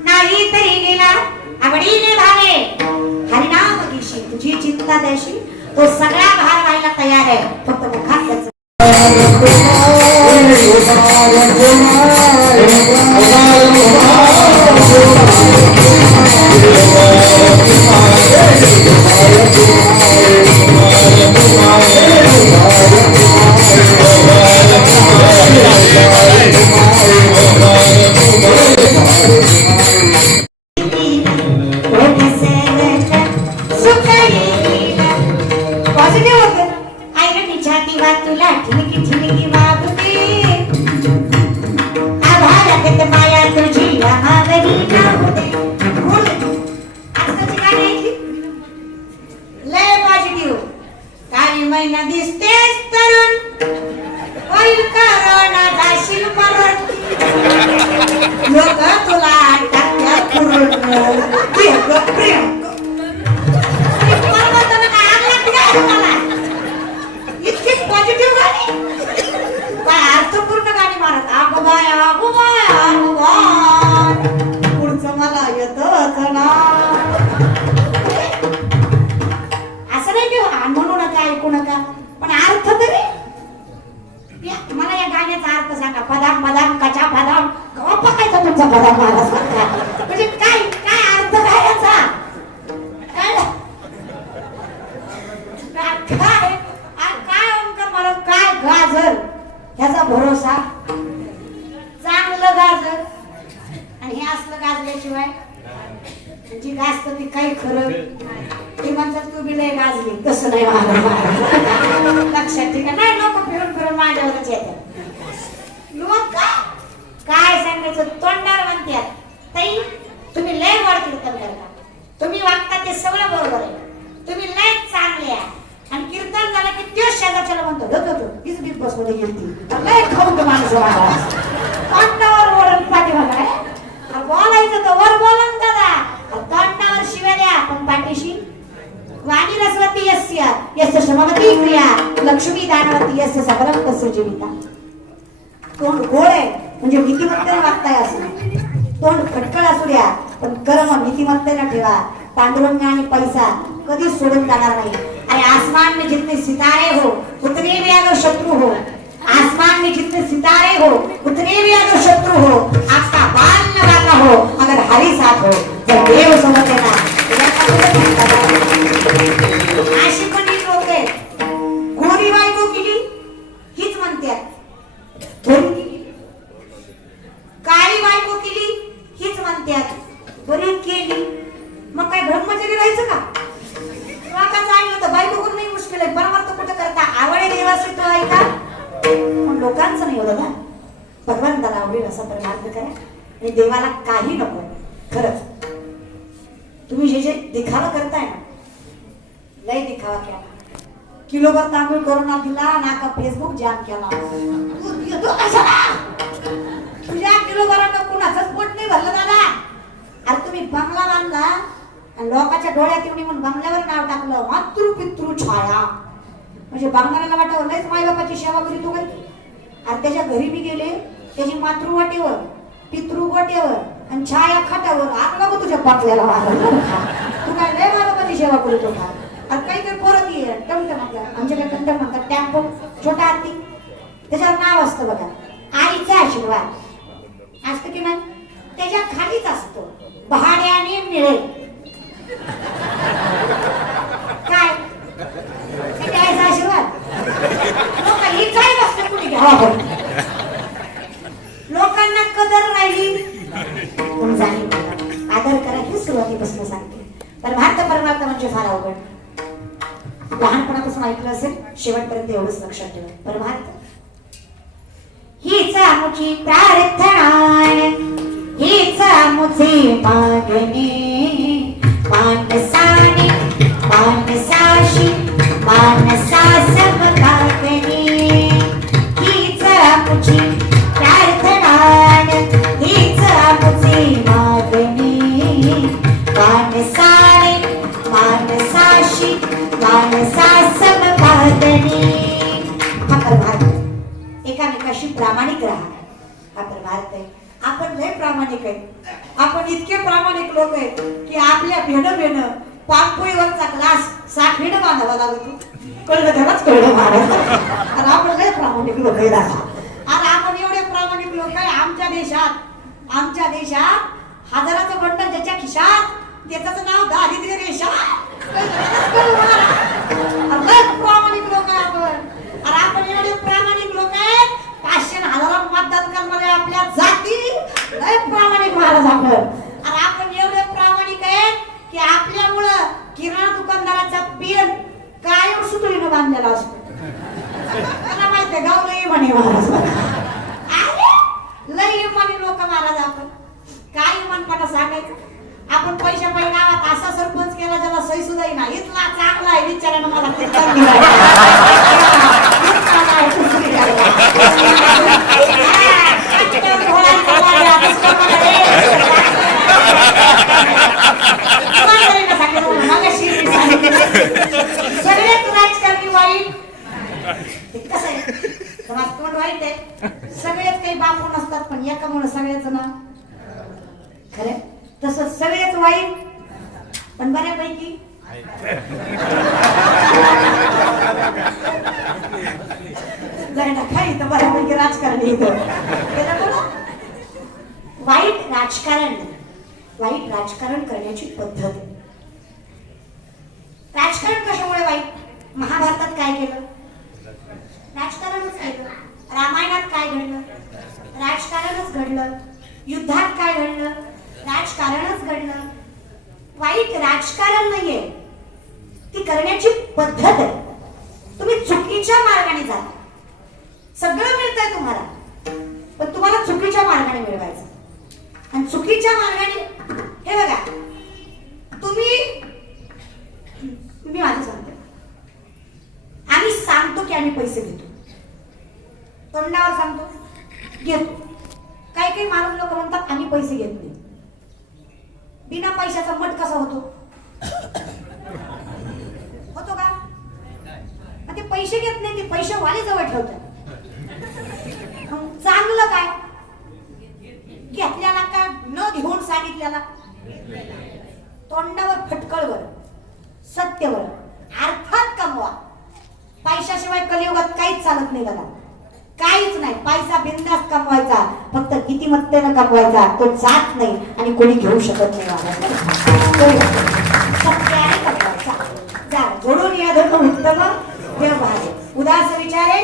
नाही तरी गेला आवडीने भावे. हरिनाम दिशी तुझी चिंता द्याशी, तो सगळा भार व्हायला तयार आहे. फक्त मुखात त्याचं महिना दिसतेस तरुण, होईल करोना जाशील मरण. लोक तुला टाकत्यात पुरण. इतकी पॉझिटिव्ह गाणी, काय अर्थपूर्ण गाणी मारत. आगोबाय आगोबाय आगोबाय, पुढचं मला येतच ना. असं नाही की म्हणू नका, ऐकू नका, पण अर्थ तरी मला या गाण्याचा अर्थ सांगा. बदाम बदाम कचा बदाम बघायचा तुमचा बदाम महाराज. म्हणजे काय काय अर्थ काय याचा? काय गाजर ह्याचा भरोसा, चांगलं गाजर आणि हे असलं गाजल्याशिवाय जी गाजत ती काही खरं ते म्हणतात तू बी लय गाजली, तसं नाही मला लक्षात ठेवा. नाही लोक फिरून फिरून माझ्यावरच येतात. लोक काय सांगायचं तोंडावर म्हणतात ताई तुम्ही लय गोड कीर्तन करता, तुम्ही वागता ते सगळं बरोबर आहे, तुम्ही लय चांगले आहे. आणि कीर्तन झालं की त्यो शेजारच्याला म्हणतो धो हीच बिग बॉस मध्ये गेलती लय खाऊन तो माणूस तोंडावर ओढून पाठीमागे बोलायचं तर वर बोला दादा, तोंडावर शिव्या द्या पण पाठीशी वाणी रसवती यस्य यस्य श्रमवती क्रिया लक्ष्मी दानवती यस्य सकलम तस्य जीविता. तोंड गोड आहे म्हणजे नीतिमत्तेने वागताय असं नाही, तोंड खटकळ असू द्या पण कर्म नीतिमत्तेने ठेवा. पांडुरंग आणि पैसा कधी सोडून जाणार नाही. अरे आसमान में जितने सितारे हो उतने भी अगर शत्रु हो, आसमान में जितने सितारे हो उतने भी अगर शत्रु हो, आपका बाल न बाका हो अगर हरी साथ हो, जब देव समझ लेना. अशी पण ही लोक आहेत, गोरी बायको केली हीच म्हणतात, काळी बायको केली हीच म्हणतात, बरी केली मग काय ब्रह्मचारी राहायचं का? लोकांचं ऐकलं तर बायको करून नाही मुश्किल आहे, परमार्थ कुठं करता आवडे देवाचे तो ऐका पण लोकांचं नाही होतं ना. भगवंताला आवडेल असा परमार्थ करा आणि देवाला काही नको. खरंच तुम्ही जे दिखावा करताय ना, लय दिखावा केला, किलोभर तांदूळ करोना दिला नाका फेसबुक जाम केला. तुझ्या किलोभरानं कुणाचंच पोट नाही भरलं दादा. अरे तुम्ही बंगला बांधला आणि लोकांच्या डोळ्यात येऊन म्हणून बंगल्यावर नाव टाकलं मातृ पितृ छाया, म्हणजे बांगल्याला वाटावं लयच मायबापाची सेवा करी तू काही. आणि त्याच्या घरी मी गेले त्याची मातृवाटेवर पितृवाटेवर आणि छाया खाटावर आग लागू तुझ्या बाटल्याला तू काय लय मायबापाची सेवा करतो का? आणि काही काही परत ये टमटम म्हणतात, आमच्याकडे टमटम म्हणतात टेम्पो छोटा हत्ती, त्याच्यावर नाव असतं बघा आईचा आशीर्वाद असतं की नाही, त्याच्या खालीच असतो भाड्याने मिळेल. काय त्याचा आशीर्वाद लोकांना कदर राहिली आदर करा ही सुरुवातीपासून सांगते. पण परमार्थ म्हणजे फार अवघड. लहानपणापासून ऐकलं असेल शेवटपर्यंत एवढंच लक्षात ठेवा. परमार्थ हीच आमची प्रार्थना हीच आमची मागणी मानसाने मानसाशी मानसा समभागणी हीच आमची प्रार्थना हीच आमची मागणी मानसाने मानसाशी मानसा समभागणी. हा परमार्थ एकामेकाशी प्रामाणिक राहा. हा परमार्थ आहे. आपण लय प्रामाणिक आहे. आपण इतके प्रामाणिक लोक आहेत की आपल्या भेण पाणपोळीवरचा ग्लास साखळीनं बांधावा लागतो. कळलं त्यालाच कळलं महाराज. आणि आपण लय प्रामाणिक लोक आहे. आणि आपण एवढे प्रामाणिक लोक आहे. आमच्या देशात हजाराचं बंडल ज्याच्या खिशात त्याचं नाव दारिद्र्य रेषा. प्रामाणिक लोक आहे आपण. आणि आपण एवढे प्रामाणिक लोक आहेत 500 1000 मतदान करणारे आपल्या जाती लय प्रामाणिक महाराज आपण. आणि आपण एवढे प्रामाणिक आहेत की आपल्यामुळं किराणा दुकानदाराचा पेन कायम सुतळीनं बांधलेला असतो. मला माहिती आहे गाव लई म्हणे महाराज. लई म्हणे लोक महाराज. आपण काय मनपणा सांगायचं. आपण पैशा पै गावात असा सरपंच केला ज्याला सही सुद्धा ना इथला चांगला आहे विचारानं मला ते सगळ्यात राजकारणी वाईट कसं आहे. राजकारण वाईट आहे. सगळेच काही बापू नसतात पण एकामुळे सगळ्याचं नाव खरं. तसं सगळेच वाईट पण बऱ्यापैकी जायला काही तर बऱ्यापैकी राजकारणी वाईट राजकारण करण्याची पद्धत. राजकारण कशामुळे वाईट. महाभारतात काय केलं. राजकारणच केलं. युद्धात काय घडलं, राजकारणच घडलं. वाईट राजकारण नाहीये, ती करण्याची पद्धत आहे. तुम्ही चुकीच्या मार्गाने जा, सगळं मिळतंय तुम्हाला, पण तुम्हाला चुकीच्या मार्गाने मिळवायचं. आणि चुकीच्या मार्गाने हे बघा, मी माझं सांगते, आम्ही सांगतो की आम्ही पैसे घेतो, तोंडावर सांगतो घेतो. काही माणूस लोक म्हणतात आम्ही पैसे घेत नाही. बिना पैशाचा मठ कसा होतो का? मग ते पैसे घेत नाही, ते पैसे वाले जवळ ठेवतात. चांगलं काय घेतल्याला का न घेऊन सांगितल्याला, तोंडावर फटकळवर, सत्यवर, अर्थात कमवा. पैशाशिवाय कलियुगात काहीच चालत नाही बघा, काहीच नाही. पैसा बिंदास कमवायचा, फक्त कितीमत्तेनं कमवायचा, तो जात नाही आणि कोणी घेऊ शकत नाही. सत्याने कमवायचा. जा जोडून या धर्म उत्तम देव भावे, उदास विचारे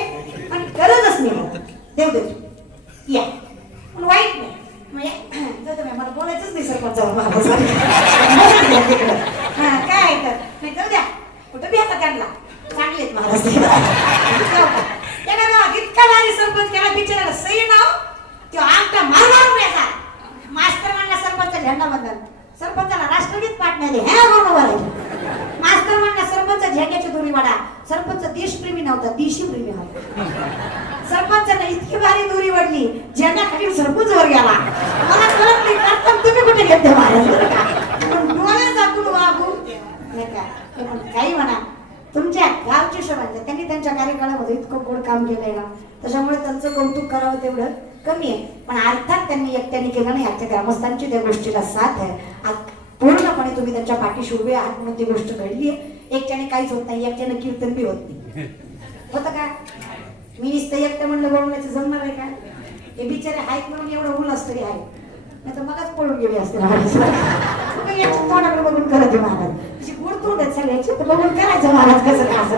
पण गरजच नाही देव देतो. या पण वाईट नाही म्हणजे मला बोलायचंच नाही सरपंचावर. काय तर नाही जाऊ द्या, कुठं बी आता त्यांना चांगलेत महाराज. इतका भारी सरपंच केला बिचाराला, सही नाव तो आमचा मारणार उभ्याचा. मास्तर म्हणला सरपंच झेंडा बंधन, सरपंचाला राष्ट्रगीत पाठ नाही. ह्या बरोबर मास्तर म्हणला सरपंच झेंड्याची दोरी वाडा. सरपंच देशप्रेमी नव्हता, देशी प्रेमी होता. सरपंचाने इतकी भारी दोरी वडली, झेंडा खाली सरपंच वर गेला. मला कळत नाही कारण तुम्ही कुठे घेते महाराज, पण डोळे झाकून वागू नाही का. काही म्हणा, तुमच्या गावचे शोभांचे त्यांनी त्यांच्या कार्यकाळामध्ये इतकं गोड काम केलंय ना, त्याच्यामुळे त्यांचं कौतुक करावं तेवढं कमी आहे. पण अर्थात त्यांनी एकट्याने केलं नाही, आजच्या ग्रामस्थांची त्या गोष्टीला साथ आहे. पूर्णपणे तुम्ही त्यांच्या पाठीशी उभे आहात म्हणून ती गोष्ट घडली आहे. एकट्याने काहीच होत नाही, एकट्याने कीर्तन बी होत नाही. होतं का? मी नुसतं एकटं म्हणलं बोलण्याचं जमणार आहे का? हे बिचारे आहेत म्हणून एवढं उल्हास तरी आहे, नाही तर मगच पळून गेले असते महाराज. याच्या तोंडाकडे बघून करत आहे महाराज, गुड तोंड आहेत सगळ्याची, तर बघून करायचं महाराज कसं का असं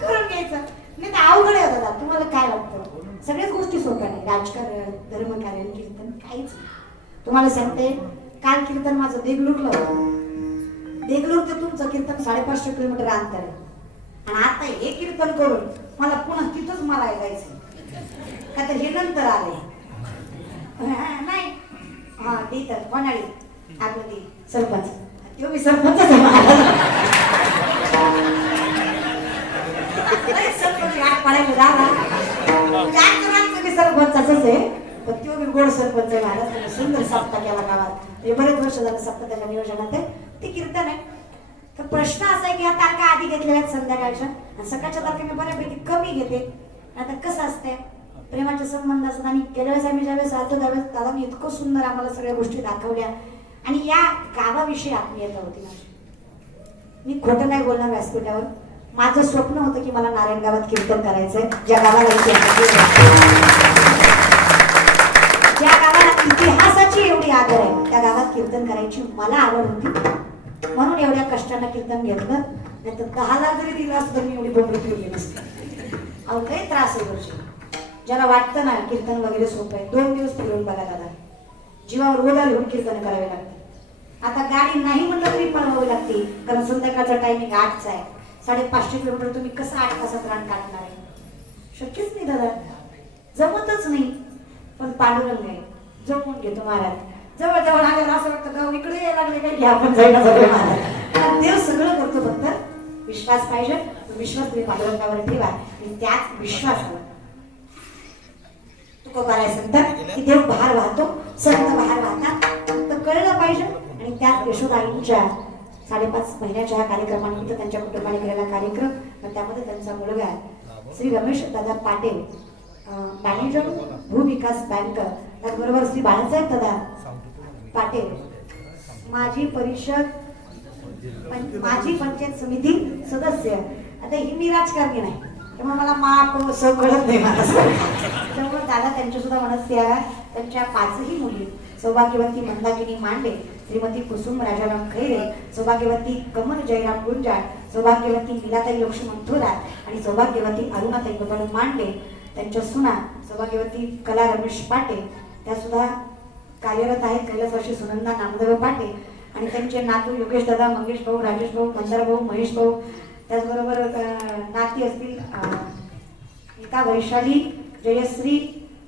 करून घ्यायचं. नाही तर अवघड आहे दादा. तुम्हाला काय वाटतं? सगळ्याच गोष्टी सोप्या नाही, राजकारण, धर्मकार्य, कीर्तन काहीच. तुम्हाला सांगते, काल कीर्तन माझं देगलूरला होतं. देगलूर ते तुमचं कीर्तन 550 किलोमीटर अंतर आहे. आणि आता हे कीर्तन करून मला पुन्हा तिथंच मला जायचं का, तर हे नंतर आले नाही. हा ते तर वनाळी आपलं ते सरपंच, तो मी सरपंच आहे महाराज. सरपंच आठ पाड्याला झाला, सरपंचाच आहे, पण तो मी गोड सरपंच आहे महाराज. सुंदर सप्ताह केला गावात, हे बरेच वर्ष झालं सप्ताहाच्या नियोजनात आहे. ते कीर्तन आहे. तर प्रश्न असा आहे की ह्या तारखा आधी घेतलेल्या आहेत संध्याकाळच्या, आणि सकाळच्या तारखे मी बऱ्यापैकी कमी घेते. आता कसं असतंय, प्रेमाचे संबंध असतात. आणि गेल्या वेळेस आम्ही ज्यावेळेस आलतो त्यावेळेस दादांनी इतकं सुंदर आम्हाला सगळ्या गोष्टी दाखवल्या, आणि या गावाविषयी आत्मीयता होती माझी. मी खोटं नाही बोलणार व्यासपीठावर. माझं स्वप्न होतं की मला नारायण गावात कीर्तन करायचंय, ज्या गावाला इतिहासाची एवढी आदर आहे, त्या गावात कीर्तन करायची मला आवड होती. म्हणून एवढ्या कष्टाने कीर्तन घेतलं. नाही तर 10 लाख जरी दिला असतं तर मी एवढी बोंबडी फिरली नसते. अहो काही त्रास आहे वर्षी. ज्याला वाटतं ना कीर्तन वगैरे सोपं आहे, 2 दिवस फिरून बघा दादा, जीवावर ओढा लिहून कीर्तन करावे लागते. आता गाडी नाही म्हणलं तरी पळवावी लागते, कारण संध्याकाळचा टायमिंग 8चा आहे. 550 किलोमीटर तुम्ही कसं 8 तासात रान काढणार आहे? शक्यच नाही दादा, जमतच नाही. पण पांडुरंग आहे, जमून घेतो महाराज. जवळ जवळ आल्यावर असं वाटतं गाव इकडे यायला लागले काय, घ्या आपण जायला सगळे महाराज. देव सगळं करतो, फक्त विश्वास पाहिजे. विश्वास तुम्ही पांडुरंगावर ठेवा, आणि त्याच विश्वासावर तुका करायचं तर की देव बाहेर वाहतो, संत बाहेर वाहतात, तर कळलं पाहिजे. आणि त्याच यशोदाईंच्या 5.5 महिन्याच्या ह्या कार्यक्रमानिमित्त त्यांच्या कुटुंबाने केलेला कार्यक्रम, त्यामध्ये त्यांचा मुलगा श्री रमेश दादा पाटील, मॅनेजर भूविकास बँक, त्याचबरोबर श्री बाळासाहेब दादा पाटील, माजी पंचायत समिती सदस्य. आता ही मी राजकारणी नाही, त्यामुळे मला माप सग कळत नाही मला. त्यामुळे दादा त्यांच्या सुद्धा मनस्ती आहे. त्यांच्या 5ही मुली, सौभाग्यवती मंदाकिनी मांडे, श्रीमती कुसुम राजाराम खैरे, सौभाग्यवती कमल जयराम गुंजाळ, सौभाग्यवती लीलाताई लक्ष्मण थोरात आणि सौभाग्यवती अरुणाताई गोपाळ मांडे. त्यांच्या सुना सौभाग्यवती कला रमेश पाटे, त्या सुद्धा कार्यरत आहेत कैलासवासी सुनंदा नामदेव पाटील आणि त्यांचे नातू योगेश दादा, मंगेश भाऊ, राजेश भाऊ, मंदार भाऊ, महेश भाऊ, त्याचबरोबर नाती असतील नीता, वैशाली, जयश्री,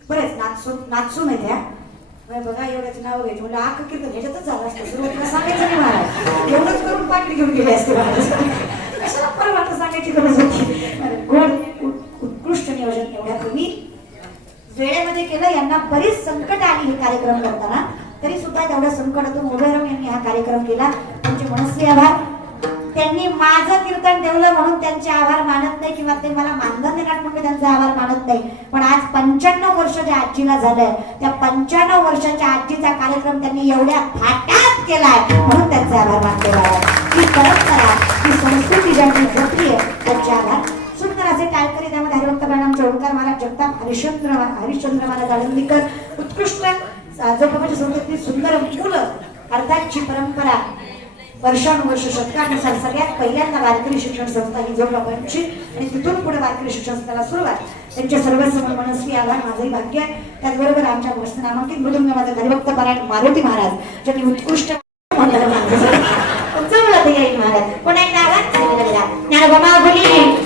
बरेच नाचसून आहे त्या. बघा एवढ्याच नाव घ्यायचं म्हणजे आख कीर्तन ह्याच्यातच झालं असतं. सुरुवातीला सांगायचं नाही महाराज, एवढंच करून पाठी घेऊन गेले असते महाराज. कशाला परत आता सांगायची गरज होती. गोड उत्कृष्ट नियोजन एवढ्या कमी वेळेमध्ये केलं. यांना बरीच संकट आली हे कार्यक्रम करताना, तरी सुद्धा तेवढ्या संकटातून उभे राहून यांनी हा कार्यक्रम केला. त्यांचे मनस्वी आभार. त्यांनी माझं कीर्तन ठेवलं म्हणून त्यांचे आभार मानत नाही किंवा ते मला मानधन देणार म्हणून त्यांचे आभार मानत नाही. पण आज 95 वर्ष ज्या आजीला झालंय त्या 95 वर्षाच्या आजीचा कार्यक्रम त्यांनी एवढ्या थाटात केलाय म्हणून त्यांचे आभार मानले जातात. ही परंपरा, ही संस्कृती ज्यांची जपली आहे त्यांचे आभार. सुंदर असे टाळकरी त्यामध्ये हरिभक्त प्रणामचे ओंकार महाराज जगताप, हरिश्चंद्र महाराज आळंदीकर, उत्कृष्ट जोपाची संस्कृती, सुंदर मुलं अर्थातची परंपरा वर्षानुवर्ष शतकानुसार सगळ्यात पहिल्यांदा वारकरी शिक्षण संस्था ही जोपाची आणि तिथून पुढे वारकरी शिक्षण संस्थेला सुरुवात. त्यांचे सर्वसमोर मनस्वी आभार. माझंही भाग्य आहे. त्याचबरोबर आमच्या मस्त नामांकित मृदुंगामध्ये हरिभक्त परायण मारुती महाराज ज्यांनी उत्कृष्ट येईल महाराज. पण एक आवाज ज्ञानोबा बोली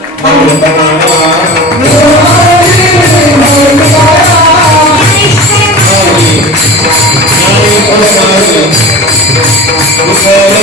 Hey!